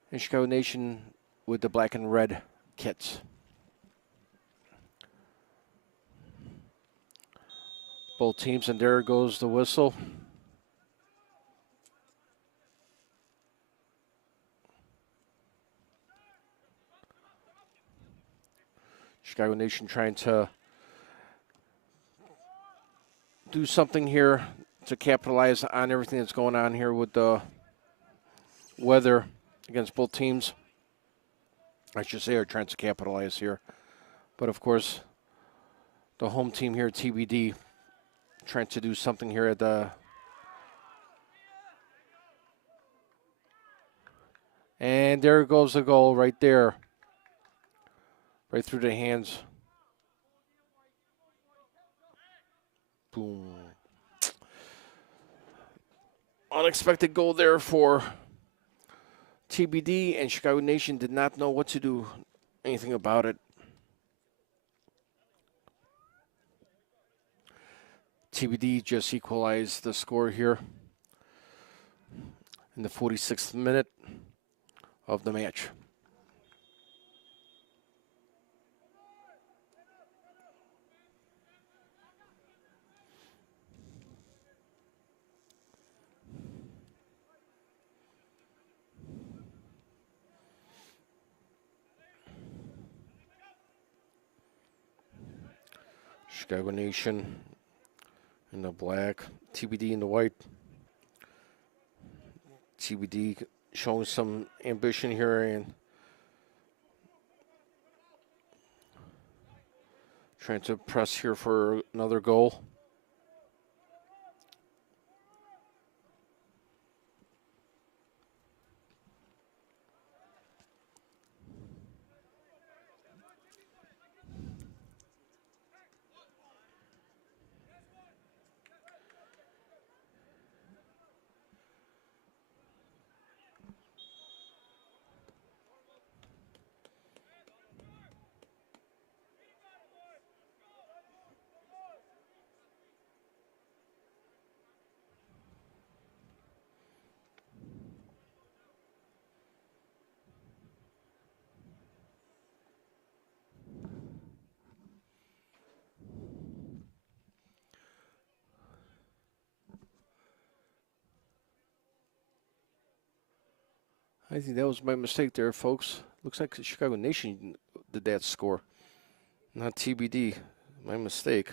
And Chicago Nation with the black and red kits. Both teams, and there goes the whistle. Chicago Nation trying to do something here to capitalize on everything that's going on here with the weather against both teams. I should say are trying to capitalize here. But, of course, the home team here, TBD, trying to do something here at the... And there goes the goal right there. Right through the hands. Boom. Unexpected goal there for TBD, and Chicago Nation did not know what to do, anything about it. TBD just equalized the score here in the 46th minute of the match. Chicago Nation in the black, TBD in the white. TBD showing some ambition here and trying to press here for another goal. I think that was my mistake there, folks. Looks like the Chicago Nation did that score, not TBD. My mistake.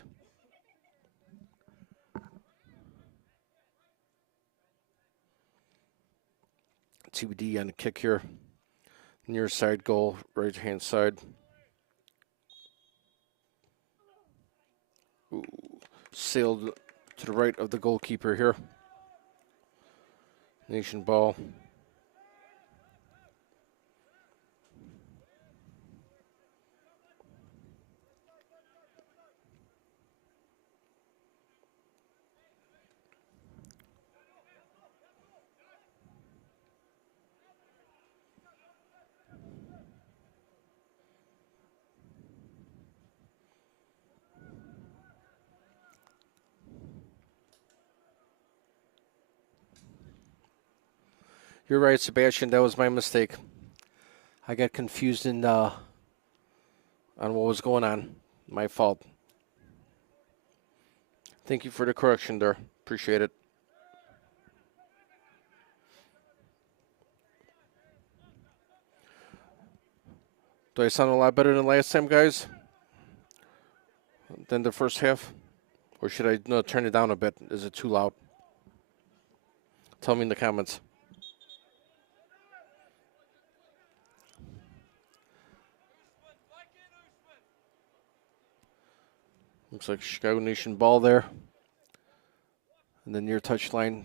TBD on the kick here. Near side goal, right hand side. Ooh, sailed to the right of the goalkeeper here. Nation ball. You're right, Sebastian. That was my mistake. I got confused on what was going on. My fault. Thank you for the correction there. Appreciate it. Do I sound a lot better than last time, guys? Than the first half? Or should I turn it down a bit? Is it too loud? Tell me in the comments. Looks like Chicago Nation ball there. And the near touchline.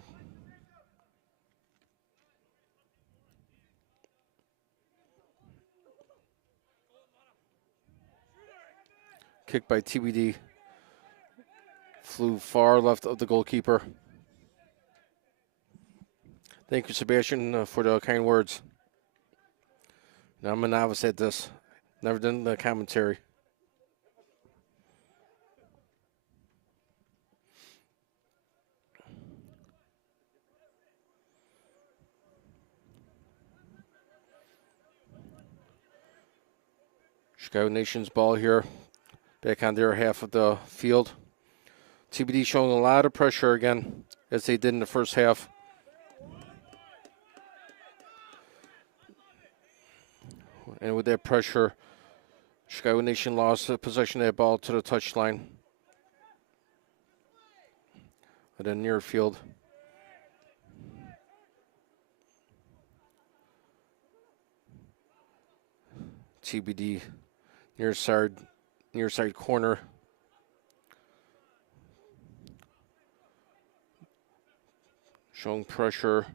Kick by TBD. Flew far left of the goalkeeper. Thank you, Sebastian, for the kind words. Now, I'm a novice at this. Never done the commentary. Chicago Nation's ball here. Back on their half of the field. TBD showing a lot of pressure again, as they did in the first half. And with that pressure, Chicago Nation lost the possession of that ball to the touchline. At the near field. TBD near side corner. Showing pressure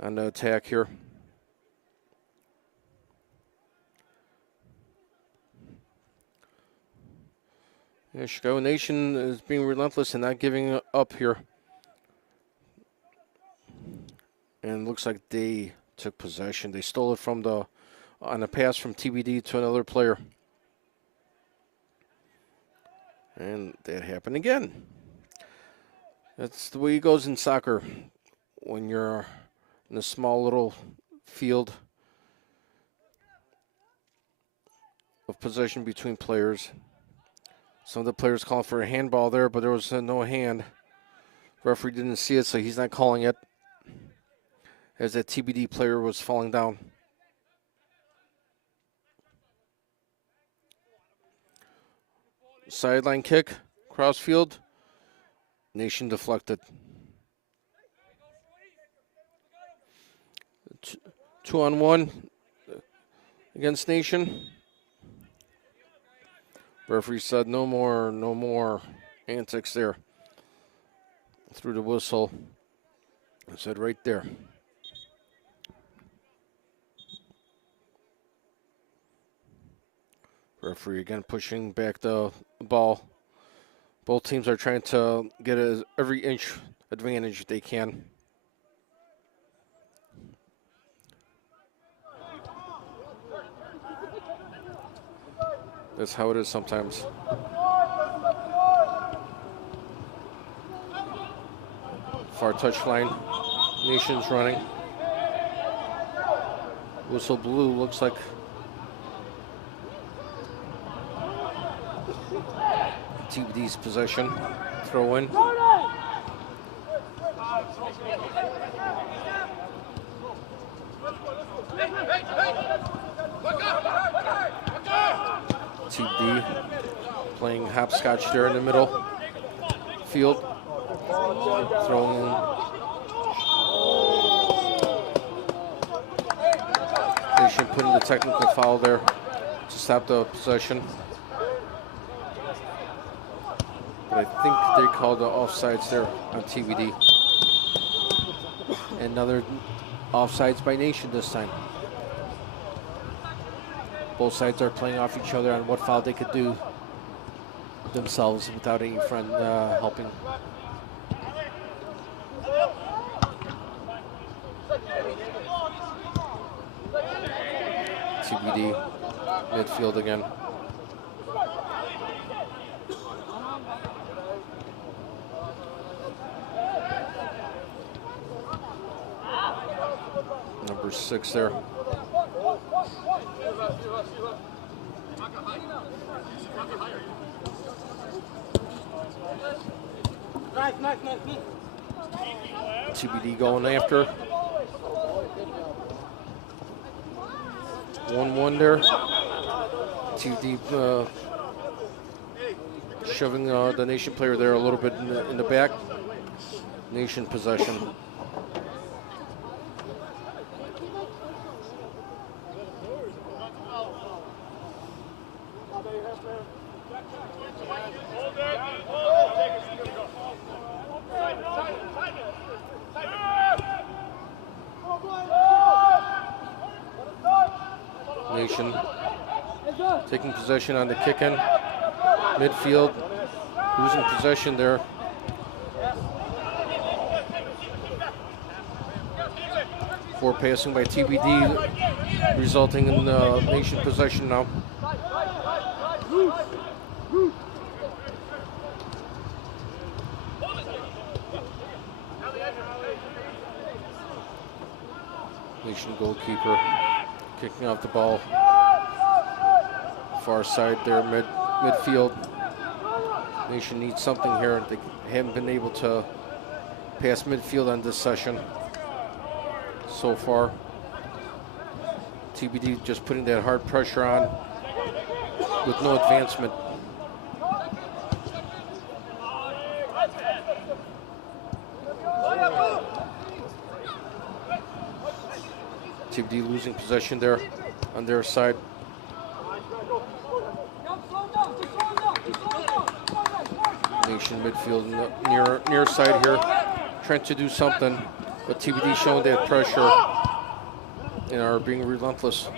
on the attack here. Yeah, Chicago Nation is being relentless and not giving up here. And it looks like they took possession. They stole it from on a pass from TBD to another player. And that happened again. That's the way it goes in soccer. When you're in a small little field of possession between players. Some of the players called for a handball there, but there was no hand. Referee didn't see it, so he's not calling it. As that TBD player was falling down. Sideline kick, crossfield. Nation deflected. 2-on-1 against Nation. Referee said no more antics there. Threw the whistle. I said right there. Referee again pushing back the ball. Both teams are trying to get every inch advantage they can. That's how it is sometimes. Far touchline. Nation's running. Whistle blue looks like TBD's possession. Throw in. TBD playing hopscotch there in the middle field. Throwing. Nation putting the technical foul there to stop the possession. But I think they called the offsides there on TBD. Another offsides by Nation this time. Both sides are playing off each other on what foul they could do themselves without any friend helping. TBD midfield again. Number 6 there. TBD going after. 1-1 there. TBD shoving the Nation player there a little bit in the back. Nation possession. Nation taking possession on the kick-in. Midfield, losing possession there. Forward passing by TBD, resulting in Nation possession now. Nation goalkeeper kicking out the ball. Far side there, midfield. Nation needs something here. They haven't been able to pass midfield on this session so far. TBD just putting that hard pressure on with no advancement. TBD losing possession there on their side. Nation midfield near side here, trying to do something, but TBD showing that pressure and are being relentless.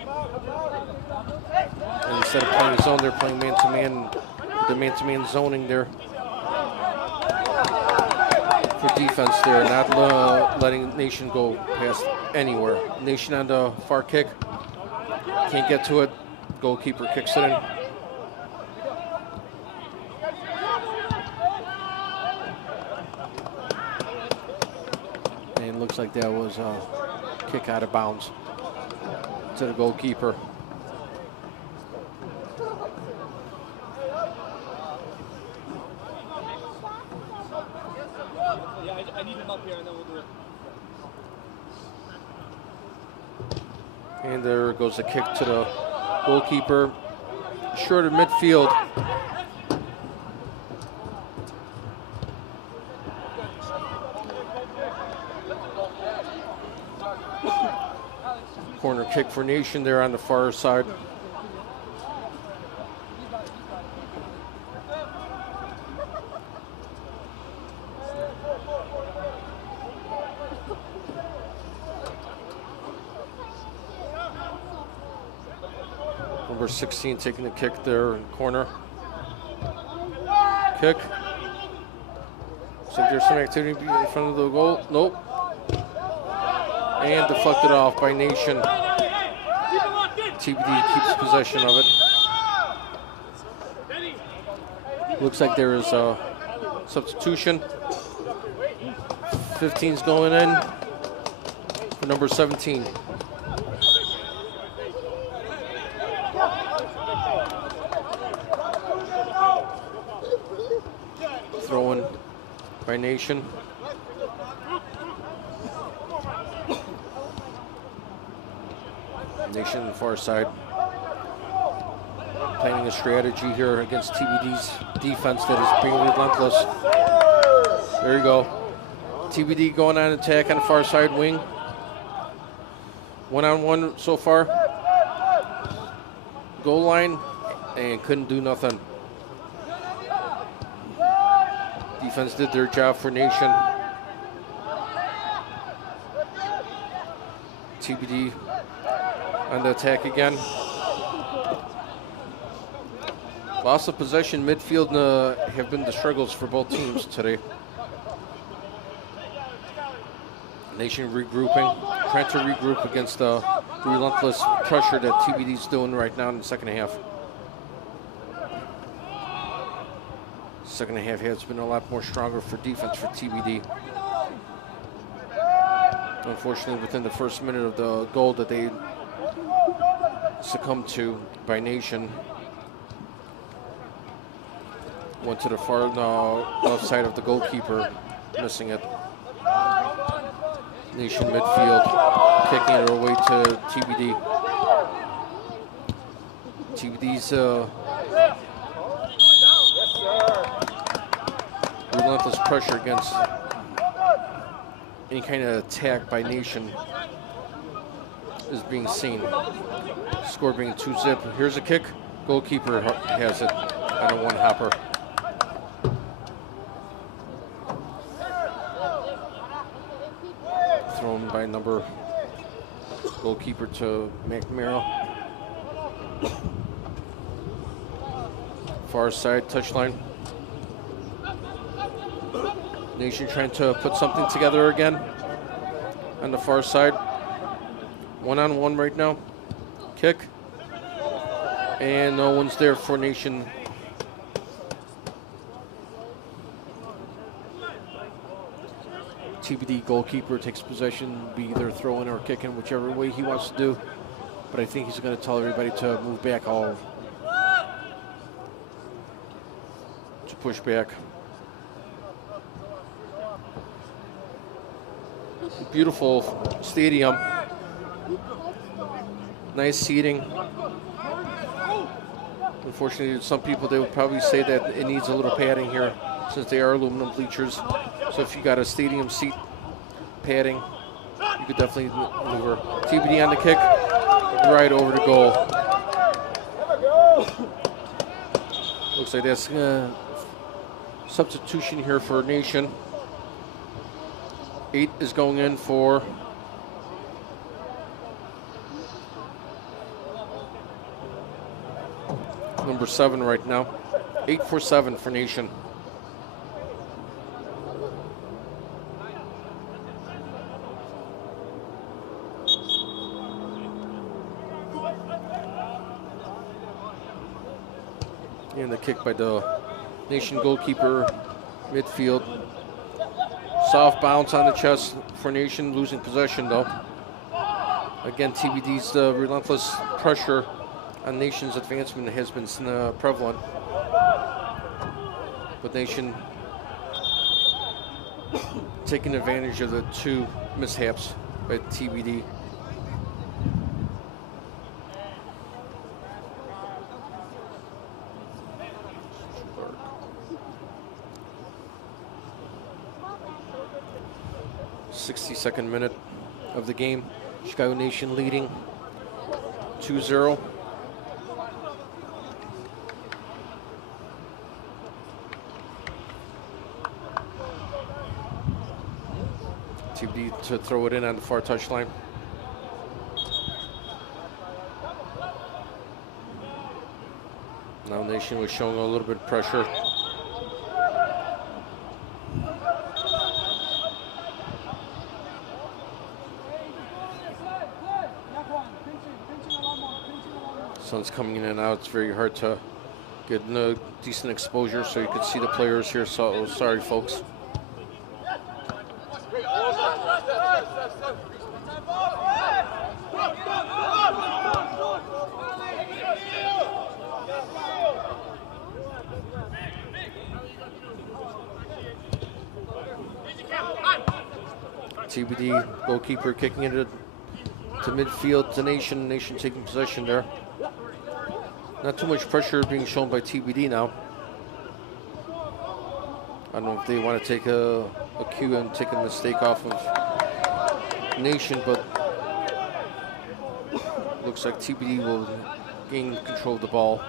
And instead of playing zone, they're playing man-to-man. The man-to-man zoning there for defense there, not letting Nation go past anywhere. Nation on the far kick, can't get to it. Goalkeeper kicks it in. And looks like that was a kick out of bounds to the goalkeeper. Yeah, I need him up here and then we'll do it. And there goes the kick to the goalkeeper. Short of midfield. Corner kick for Nation there on the far side. Number 16 taking the kick there in corner. Kick. Looks like there's some activity in front of the goal. Nope. And deflected off by Nation. TBD keeps possession of it. Looks like there is a substitution. 15's going in for number 17. Throw-in by Nation. Nation on the far side. Planning a strategy here against TBD's defense that is being relentless. There you go. TBD going on attack on the far side wing. One-on-one so far. Goal line and couldn't do nothing. Defense did their job for Nation. TBD on the attack again. Loss of possession, midfield have been the struggles for both teams today. Nation regrouping, trying to regroup against the relentless pressure that TBD's doing right now in the second half. Second half has been a lot more stronger for defense for TBD. Unfortunately, within the first minute of the goal that they succumbed to by Nation, went to the far left side of the goalkeeper, missing it. Nation midfield, kicking it away to TBD. TBD's relentless pressure against any kind of attack by Nation is being seen. Score being 2-zip. Here's a kick. Goalkeeper has it on a one-hopper. Thrown by goalkeeper to McNamara. Far side touchline. Nation trying to put something together again on the far side. 1-on-1 right now. Kick. And no one's there for Nation. TBD goalkeeper takes possession, be either throwing or kicking, whichever way he wants to do. But I think he's going to tell everybody to move back, all to push back. Beautiful stadium. Nice seating. Unfortunately, some people, they would probably say that it needs a little padding here since they are aluminum bleachers. So if you got a stadium seat padding, you could definitely maneuver. TBD on the kick, right over the goal. Looks like that's substitution here for Nation. 8 is going in for number 7 right now. 8 for 7 for Nation. And the kick by the Nation goalkeeper, midfield. Soft bounce on the chest for Nation, losing possession though. Again, TBD's relentless pressure on Nation's advancement has been prevalent. But Nation taking advantage of the 2 mishaps by TBD. Second minute of the game. Chicago Nation leading 2-0. TBD to throw it in on the far touchline. Now Nation was showing a little bit of pressure. Sun's coming in and out. It's very hard to get a decent exposure so you can see the players here. So sorry, folks. TBD goalkeeper kicking it to midfield to Nation. Nation taking possession there. Not too much pressure being shown by TBD now. I don't know if they want to take a cue and take a mistake off of Nation, but looks like TBD will gain control of the ball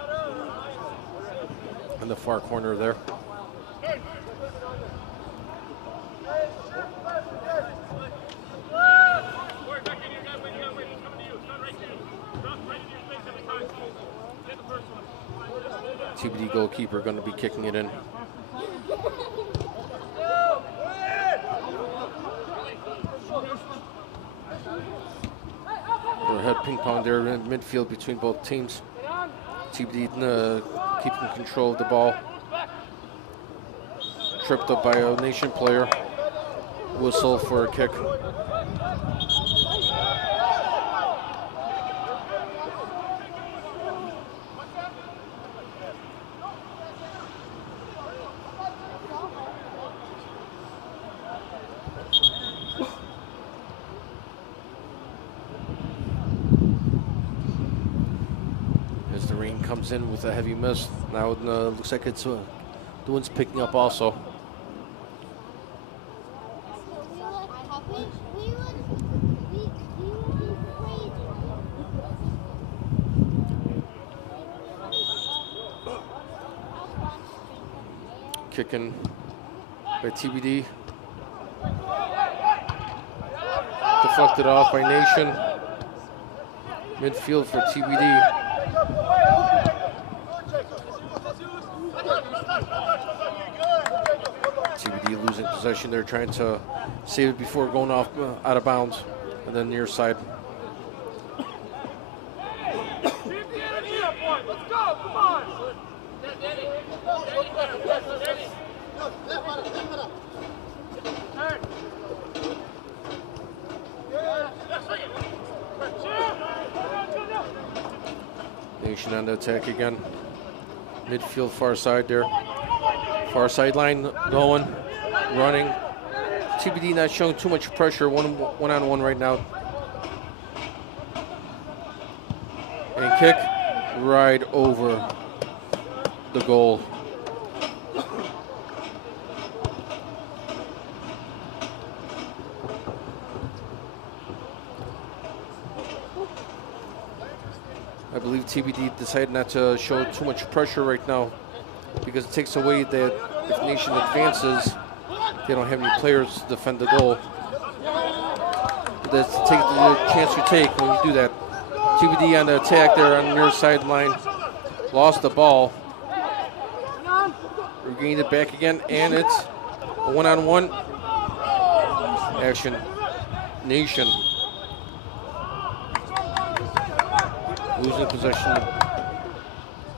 in the far corner there. TBD goalkeeper going to be kicking it in. We're head ping pong there in midfield between both teams. TBD keeping control of the ball. Tripped up by a Nation player. Whistle for a kick. Comes in with a heavy miss. Now it looks like it's the wind's picking up also. Kicking by TBD. Deflected off by Nation. Midfield for TBD. TBD losing possession. They're trying to save it before going off out of bounds. And then near side. Nation on the attack again. Midfield far side there. Far sideline going, running. TBD not showing too much pressure, one on one right now. And kick right over the goal. I believe TBD decided not to show too much pressure right now because it takes away that if Nation advances, they don't have any players to defend the goal. That's take the chance you take when you do that. TBD on the attack there on the near sideline. Lost the ball. Regained it back again, and it's a one-on-one action. Nation losing possession.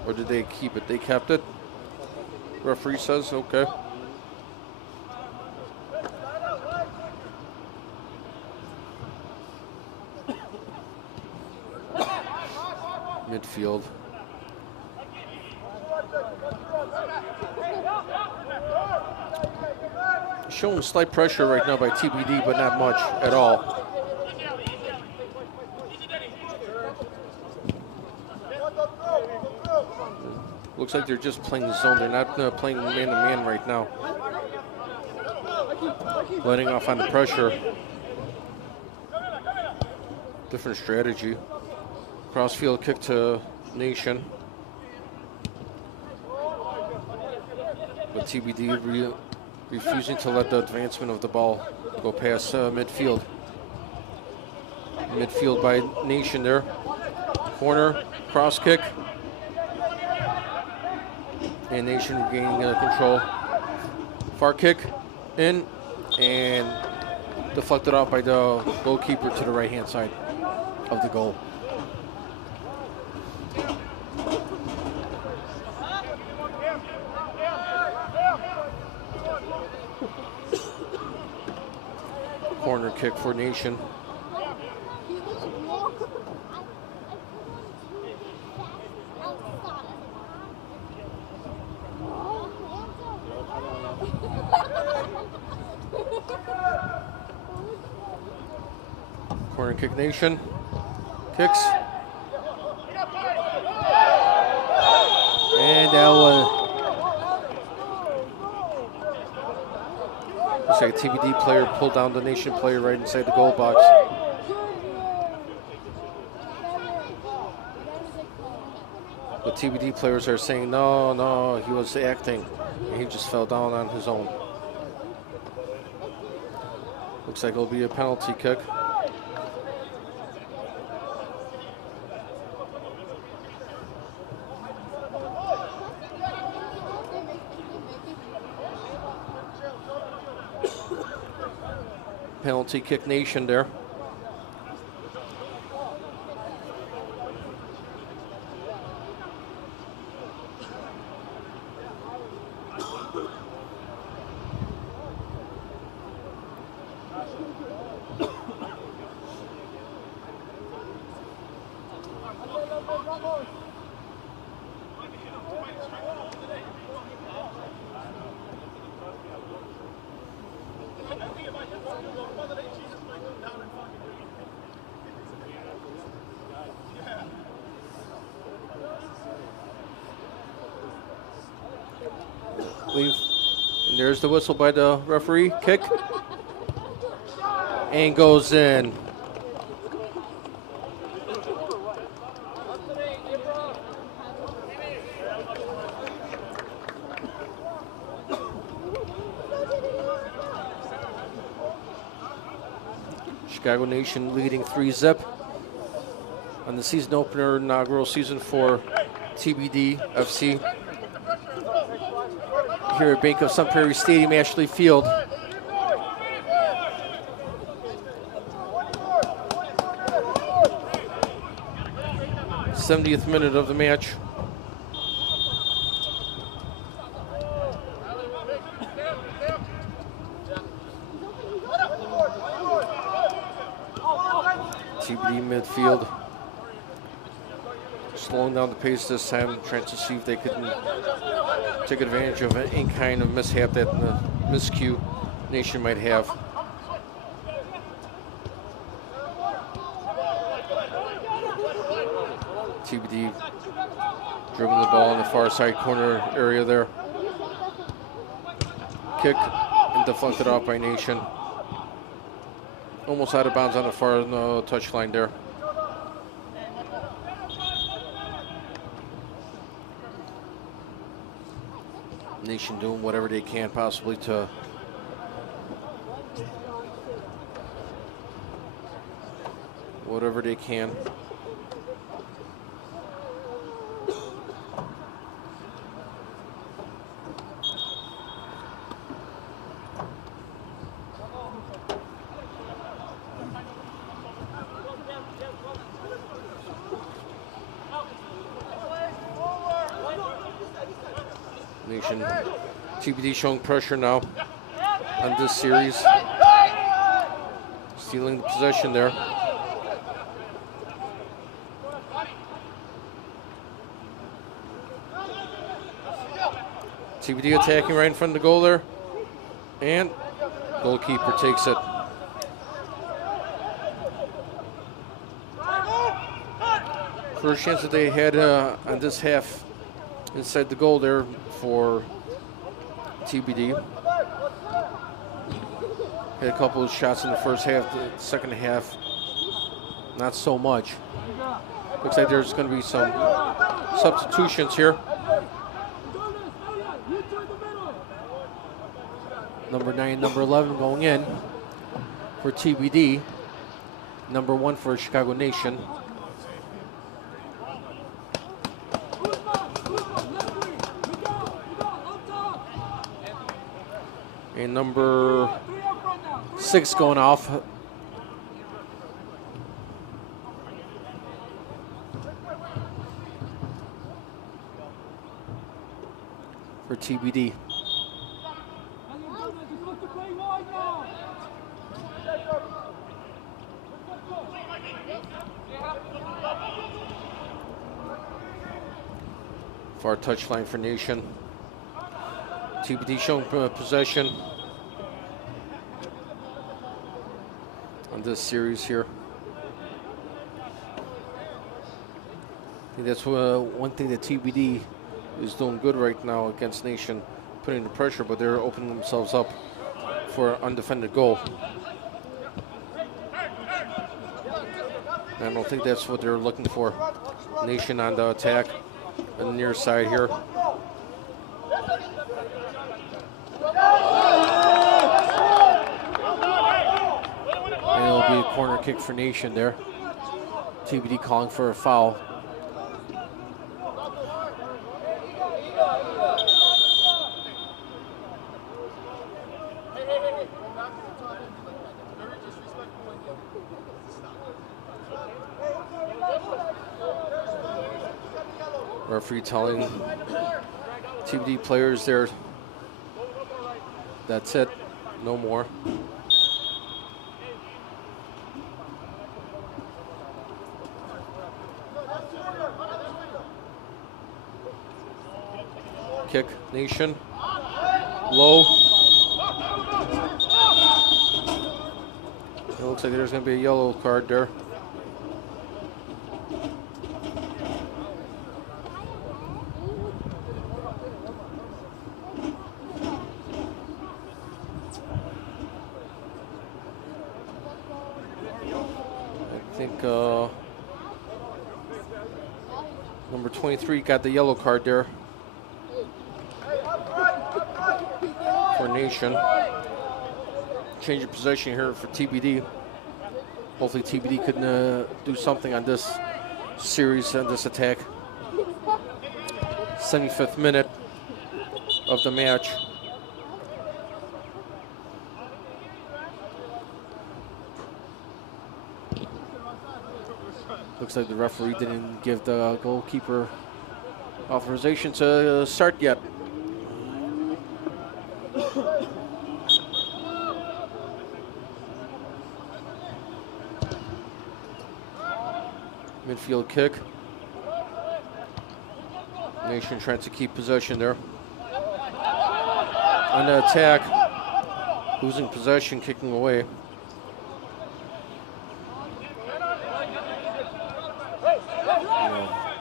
Or did they keep it? They kept it. Referee says, okay. Midfield. Showing slight pressure right now by TBD, but not much at all. Looks like they're just playing the zone. They're not playing man-to-man right now. Letting off on the pressure. Different strategy. Crossfield kick to Nation. But TBD refusing to let the advancement of the ball go past midfield. Midfield by Nation there. Corner, cross kick. And Nation regaining control. Far kick in and deflected off by the goalkeeper to the right-hand side of the goal. Corner kick for Nation. Corner kick Nation. Kicks. And that was... looks like a TBD player pulled down the Nation player right inside the goal box. But TBD players are saying, no, he was acting. And he just fell down on his own. Looks like it'll be a penalty kick. Penalty kick Nation there. And there's the whistle by the referee. Kick. And goes in. Chicago Nation leading 3-0 on the season opener, inaugural season for TBD FC here at Bank of Sun Prairie Stadium, Ashley Field. '70th minute of the match. TBD midfield slowing down the pace this time, trying to see if they could take advantage of any kind of mishap that the miscue Nation might have. TBD dribbling the ball in the far side corner area there. Kick and deflected off by Nation. Almost out of bounds on the far touchline there. Nation doing whatever they can possibly to Nation. TBD showing pressure now on this series. Stealing the possession there. TBD attacking right in front of the goal there. And goalkeeper takes it. First chance that they had on this half inside the goal there for TBD. Had a couple of shots in the first half. The second half, not so much. Looks like there's going to be some substitutions here. Number 9, number 11 going in for TBD. Number 1 for Chicago Nation. And number 6 going off. For TBD. Far touchline for Nation. TBD showing possession on this series here. I think that's one thing that TBD is doing good right now against Nation, putting the pressure, but they're opening themselves up for an undefended goal. And I don't think that's what they're looking for. Nation on the attack on the near side here. And it'll be a corner kick for Nation there. TBD calling for a foul. Referee telling TBD players there, that's it, no more. Kick, Nation, low. It looks like there's going to be a yellow card there. Number 23 got the yellow card there for Nation. Change of possession here for TBD. Hopefully TBD can do something on this series on this attack. 75th minute of the match. Looks like the referee didn't give the goalkeeper authorization to start yet. Midfield kick. Nation trying to keep possession there. On the attack, losing possession, kicking away.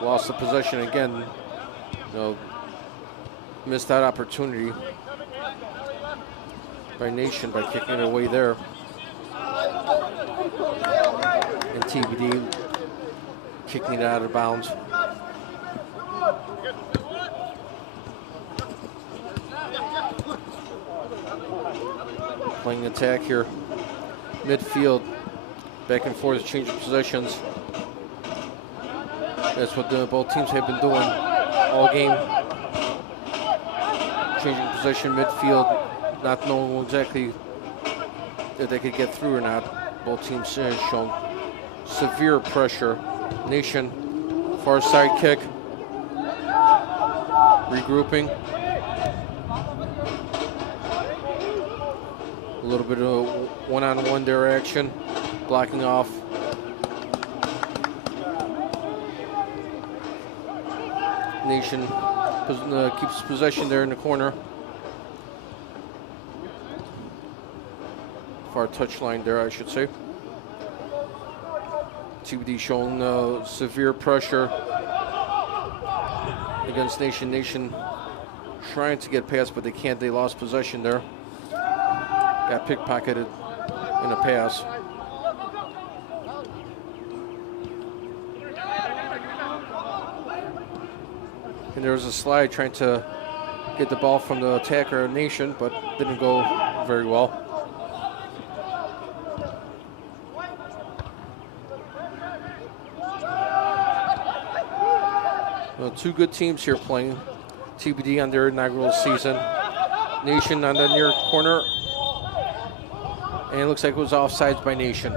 Lost the possession again. Missed that opportunity by Nation by kicking it away there. And TBD kicking it out of bounds. Playing attack here. Midfield, back and forth, changing positions. That's what both teams have been doing all game. Changing position, midfield, not knowing exactly if they could get through or not. Both teams shown severe pressure. Nation, far side kick. Regrouping. A little bit of one-on-one there action. Blocking off. Nation keeps possession there in the corner. Far touchline there, I should say. TBD showing severe pressure against Nation. Nation trying to get past, but they can't. They lost possession there. Got pickpocketed in a pass. And there was a slide trying to get the ball from the attacker Nation, but didn't go very well. Well, two good teams here playing. TBD on their inaugural season. Nation on the near corner. And it looks like it was offsides by Nation.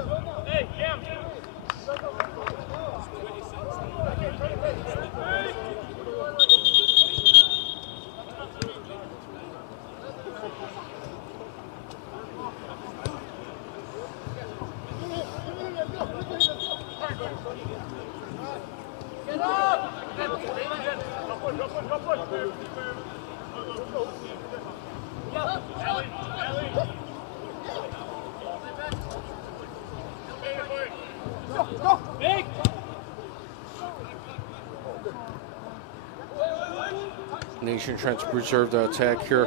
Nation trying to preserve the attack here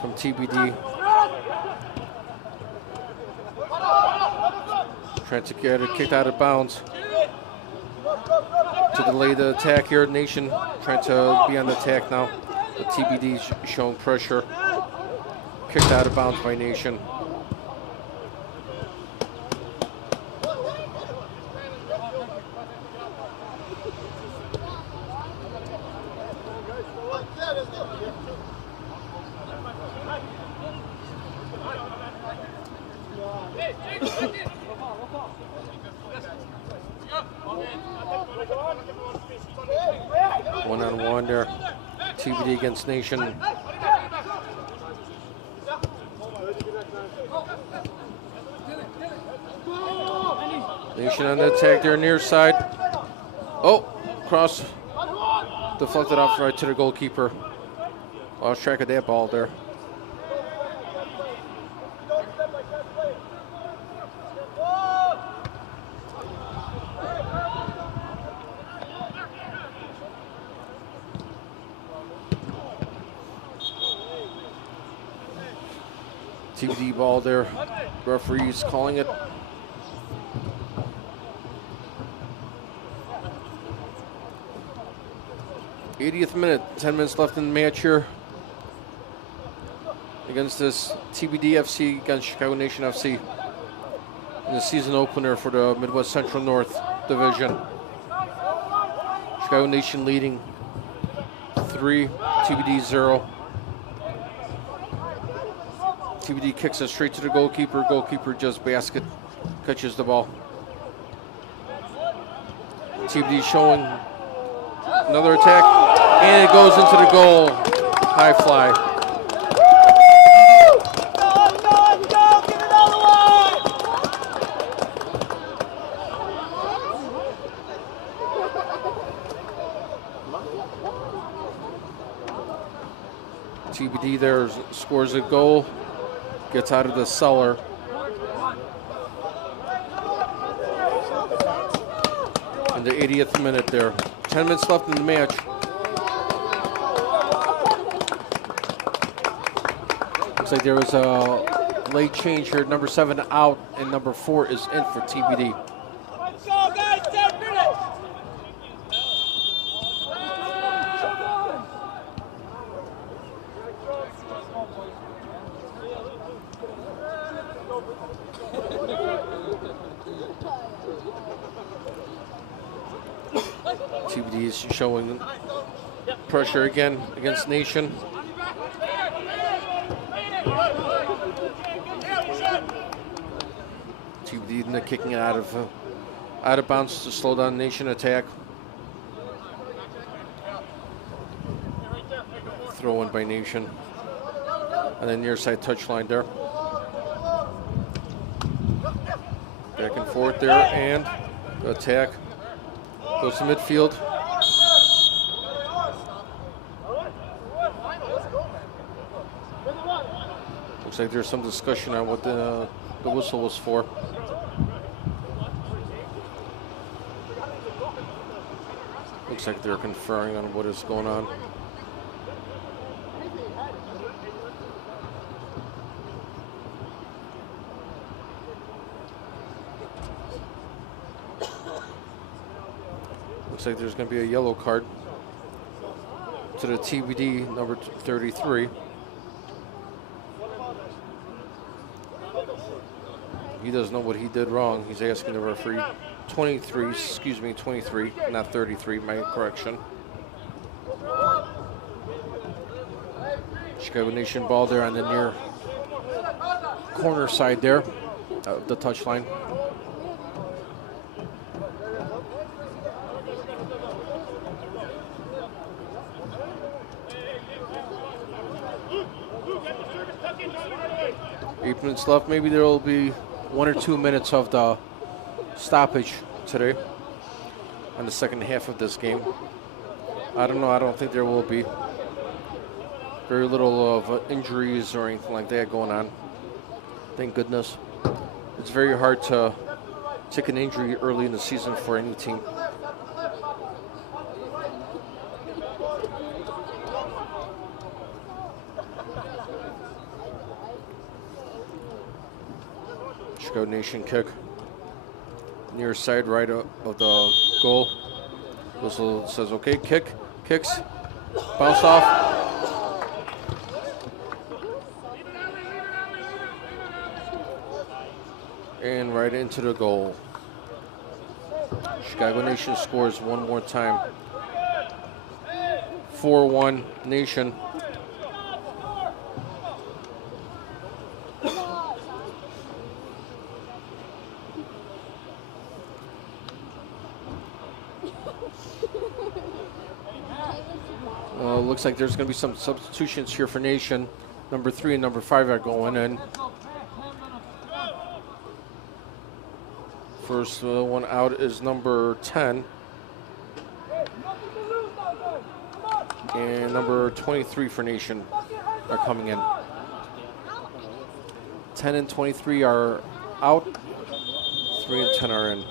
from TBD. Trying to get it kicked out of bounds. To delay the attack here. Nation trying to be on the attack now. The TBD showing pressure. Kicked out of bounds by Nation. One-on-one there. TBD against Nation. Nation on the attack there, near side. Oh, cross. Deflected off right to the goalkeeper. Lost track of that ball there. TBD ball there. Referee's calling it. '80th minute, 10 minutes left in the match here. Against this TBD FC against Chicago Nation FC. In the season opener for the Midwest Central North Division. Chicago Nation leading 3, TBD 0. TBD kicks it straight to the goalkeeper. Goalkeeper just basket, catches the ball. TBD showing another attack, and it goes into the goal. High fly. TBD there scores a goal, gets out of the cellar. In the 80th minute there. 10 minutes left in the match. Looks like there was a late change here. Number 7 out and number 4 is in for TBD. Let's go, guys, 10 minutes! TBD is showing pressure again against Nation. TBD kicking it out of bounds to slow down Nation attack. Throw in by Nation. And then near side touchline there. Back and forth there, and the attack goes to midfield. Looks like there's some discussion on what the whistle was for. Looks like they're conferring on what is going on. Looks like there's going to be a yellow card to the TBD number 33. He doesn't know what he did wrong. He's asking the referee. 23, not 33, my correction. Chicago Nation ball there on the near corner side there, the touchline. Eight minutes left. Maybe there will be 1 or 2 minutes of the stoppage today on the second half of this game. I don't know. I don't think there will be. Very little of injuries or anything like that going on. Thank goodness. It's very hard to take an injury early in the season for any team. Chicago Nation kick. Near side right of the goal. Whistle says okay, kicks, bounce off. And right into the goal. Chicago Nation scores one more time. 4-1 Nation. Looks like there's going to be some substitutions here for Nation. Number 3 and number 5 are going in. First one out is number 10. And number 23 for Nation are coming in. 10 and 23 are out. 3 and 10 are in.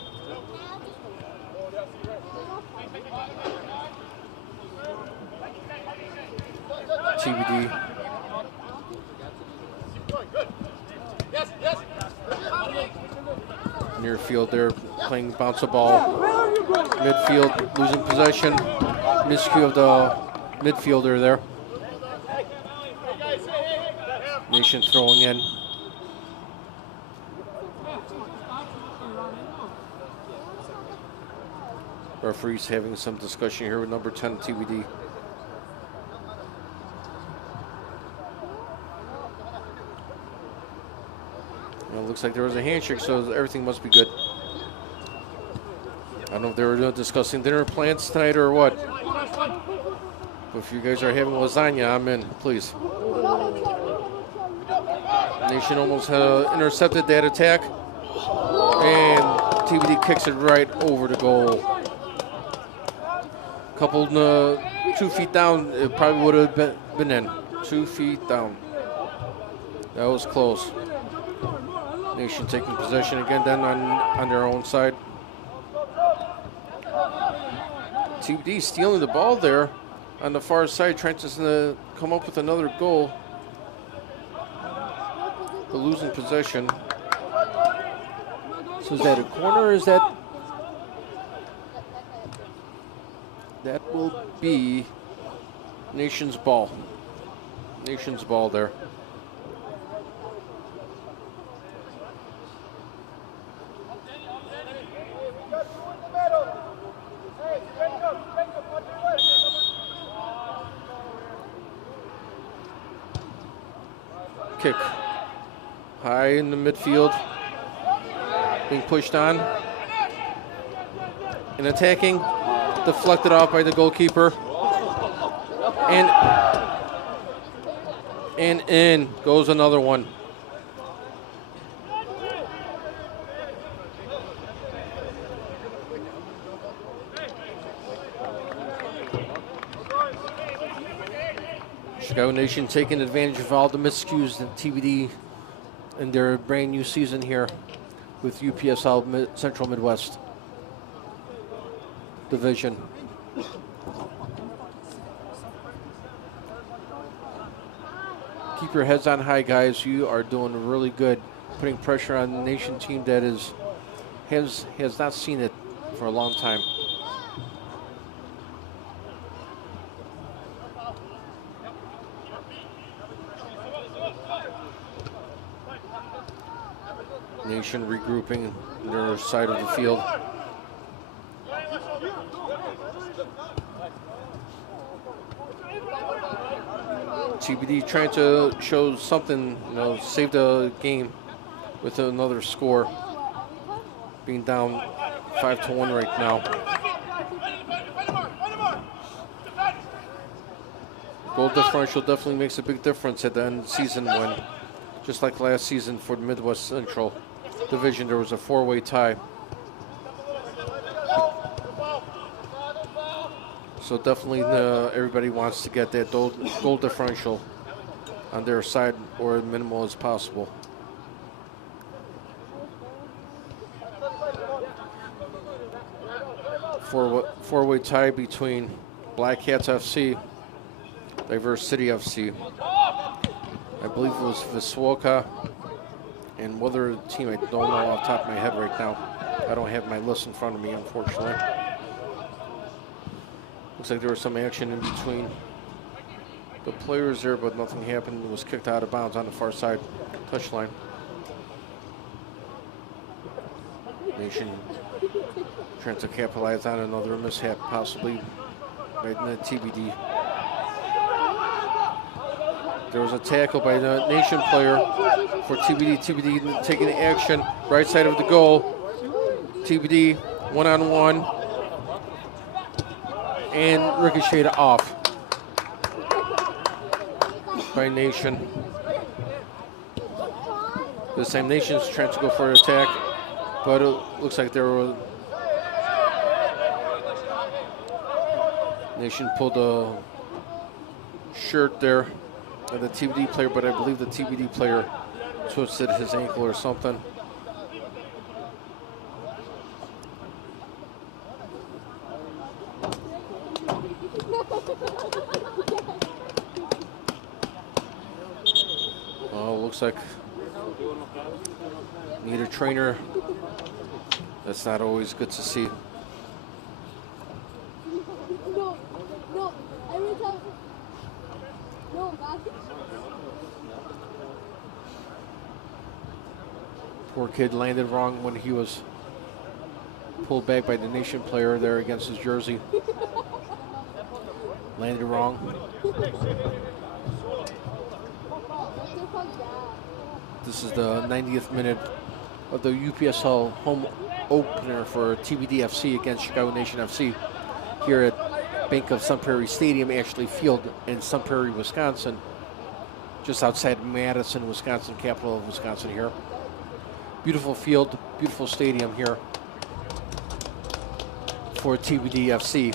TBD. Near field there, playing bounce a ball. Midfield, losing possession. Miscue of the midfielder there. Nation throwing in. Referee's having some discussion here with number 10 TBD. Well, it looks like there was a handshake, so everything must be good. I don't know if they were discussing dinner plans tonight or what. But if you guys are having lasagna, I'm in, please. Nation almost intercepted that attack. And TBD kicks it right over the goal. Coupled 2 feet down, it probably would have been in. 2 feet down. That was close. Nation taking possession again then on their own side. TBD stealing the ball there on the far side, trying to come up with another goal. But losing possession. So is that a corner or is that? That will be Nation's ball. Nation's ball there. Kick. High in the midfield. Being pushed on. And attacking. Deflected off by the goalkeeper. And in goes another one. Chicago Nation taking advantage of all the miscues that TBD in their brand new season here with UPSL Central Midwest Division. Keep your heads on high, guys. You are doing really good, putting pressure on the Nation team that has not seen it for a long time. Nation regrouping their side of the field. TBD trying to show something, save the game with another score. Being down 5-1 right now. Goal differential definitely makes a big difference at the end of the season when, just like last season for the Midwest Central Division, there was a 4-way tie. So definitely everybody wants to get that goal differential on their side or as minimal as possible. Four-way tie between Black Cats FC, Diverse City FC. I believe it was Viswoka and what other team, I don't know off the top of my head right now. I don't have my list in front of me, unfortunately. Looks like there was some action in between the players there, but nothing happened. It was kicked out of bounds on the far side touchline. Nation trying to capitalize on another mishap, possibly by the TBD. There was a tackle by the Nation player for TBD. TBD taking action, right side of the goal. TBD one-on-one. And ricocheted off by Nation. This time Nation's trying to go for an attack, but it looks like there were Nation pulled a shirt there of the TBD player, but I believe the TBD player twisted his ankle or something. Looks like need a trainer. That's not always good to see. Poor kid landed wrong when he was Pulled back by the Nation player there against his jersey. Landed wrong. This is the 90th minute of the UPSL home opener for TBD FC against Chicago Nation FC here at Bank of Sun Prairie Stadium, Ashley Field in Sun Prairie, Wisconsin, just outside Madison, Wisconsin, capital of Wisconsin here. Beautiful field, beautiful stadium here for TBD FC.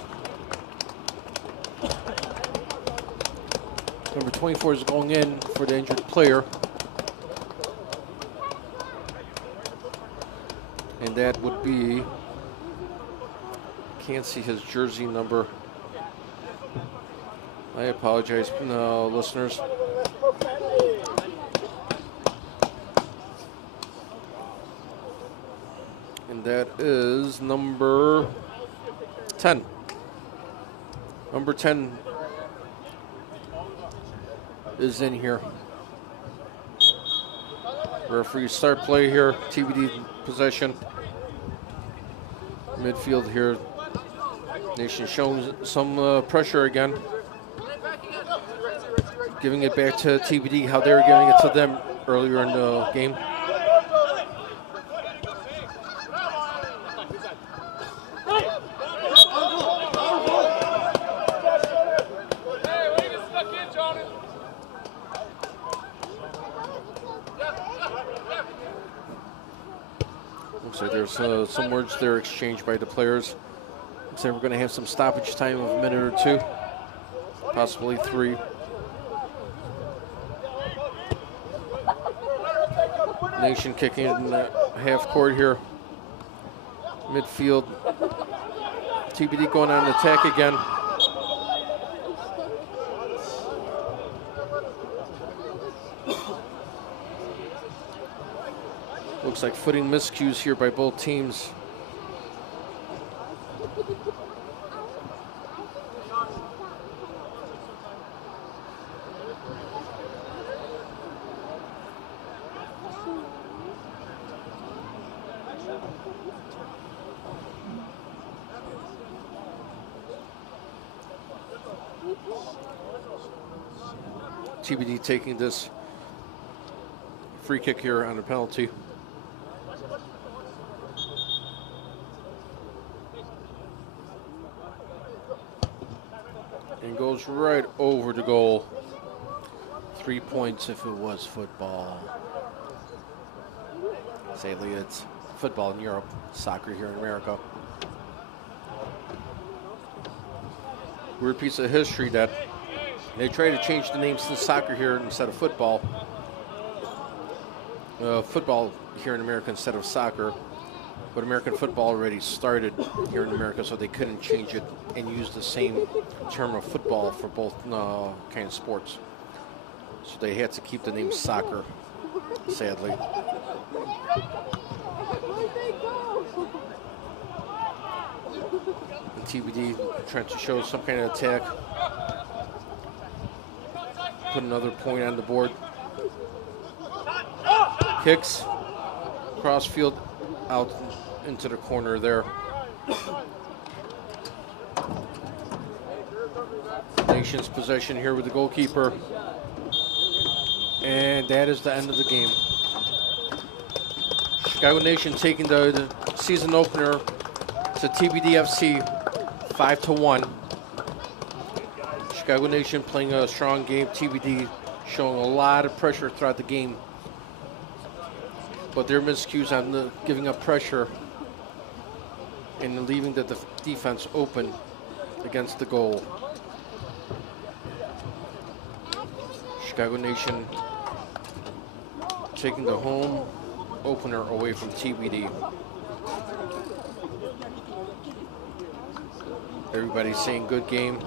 Number 24 is going in for the injured player. And that would be, can't see his jersey number. I apologize, no, listeners. And that is number 10. Number 10 is in here. Referee start play here, TBD possession. Midfield here. Nation showing some pressure again. Giving it back to TBD, how they were giving it to them earlier in the game. Looks like there's some words there exchanged by the players. Looks like we're going to have some stoppage time of a minute or two, possibly 3. Nation kicking in the half court here. Midfield. TBD going on an attack again. Looks like footing miscues here by both teams. TBD taking this free kick here on a penalty. And goes right over the goal. 3 points if it was football. Sadly, it's football in Europe, soccer here in America. Weird piece of history that they try to change the names to soccer here instead of football. Football here in America instead of soccer. But American football already started here in America, so they couldn't change it and use the same term of football for both kind of sports. So they had to keep the name soccer, sadly. And TBD trying to show some kind of attack. Put another point on the board. Kicks. Cross field out into the corner there. Nation's possession here with the goalkeeper. And that is the end of the game. Chicago Nation taking the season opener to TBD FC 5-1. Chicago Nation playing a strong game. TBD showing a lot of pressure throughout the game. But their miscues on giving up pressure and leaving the defense open against the goal. Chicago Nation taking the home opener away from TBD. Everybody's saying good game.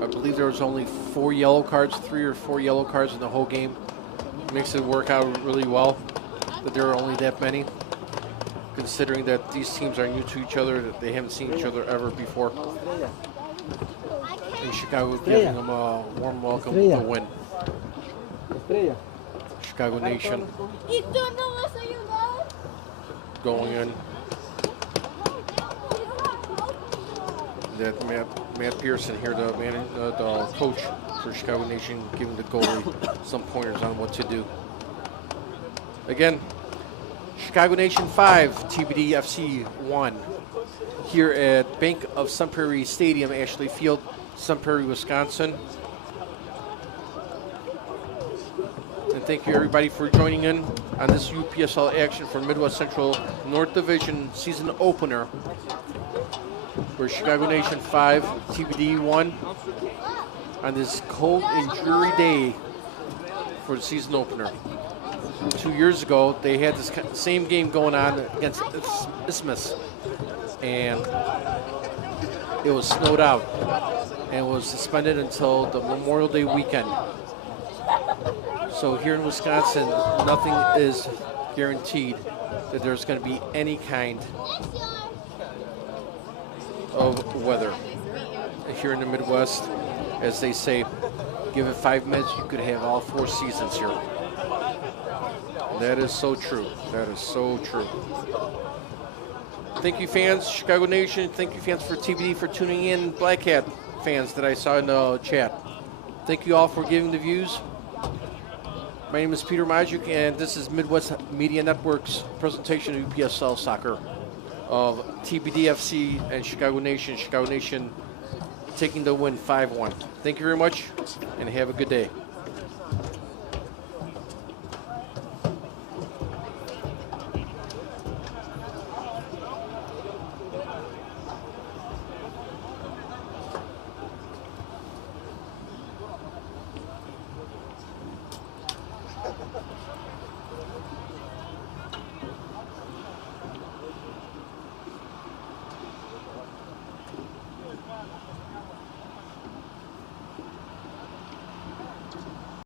I believe there was only 4 yellow cards, 3 or 4 yellow cards in the whole game. Makes it work out really well that there are only that many, considering that these teams are new to each other, that they haven't seen each other ever before. And Chicago giving them a warm welcome with a win. Chicago Nation going in. that Matt Pearson here, the coach for Chicago Nation, giving the goalie some pointers on what to do. Again, Chicago Nation 5, TBD FC 1, here at Bank of Sun Prairie Stadium, Ashley Field, Sun Prairie, Wisconsin. And thank you everybody for joining in on this UPSL action for Midwest Central North Division season opener. We're Chicago Nation 5, TBD 1 on this cold and dreary day for the season opener. 2 years ago, they had this same game going on against Isthmus, and it was snowed out and was suspended until the Memorial Day weekend. So here in Wisconsin, nothing is guaranteed that there's going to be any kind of weather. Here in the Midwest, as they say, give it 5 minutes, you could have all 4 seasons here. That is so true. That is so true. Thank you, fans, Chicago Nation. Thank you, fans for TBD, for tuning in. Black Hat fans that I saw in the chat. Thank you all for giving the views. My name is Peter Majuk, and this is Midwest Media Network's presentation of UPSL soccer of TBD FC and Chicago Nation. Chicago Nation taking the win 5-1. Thank you very much, and have a good day.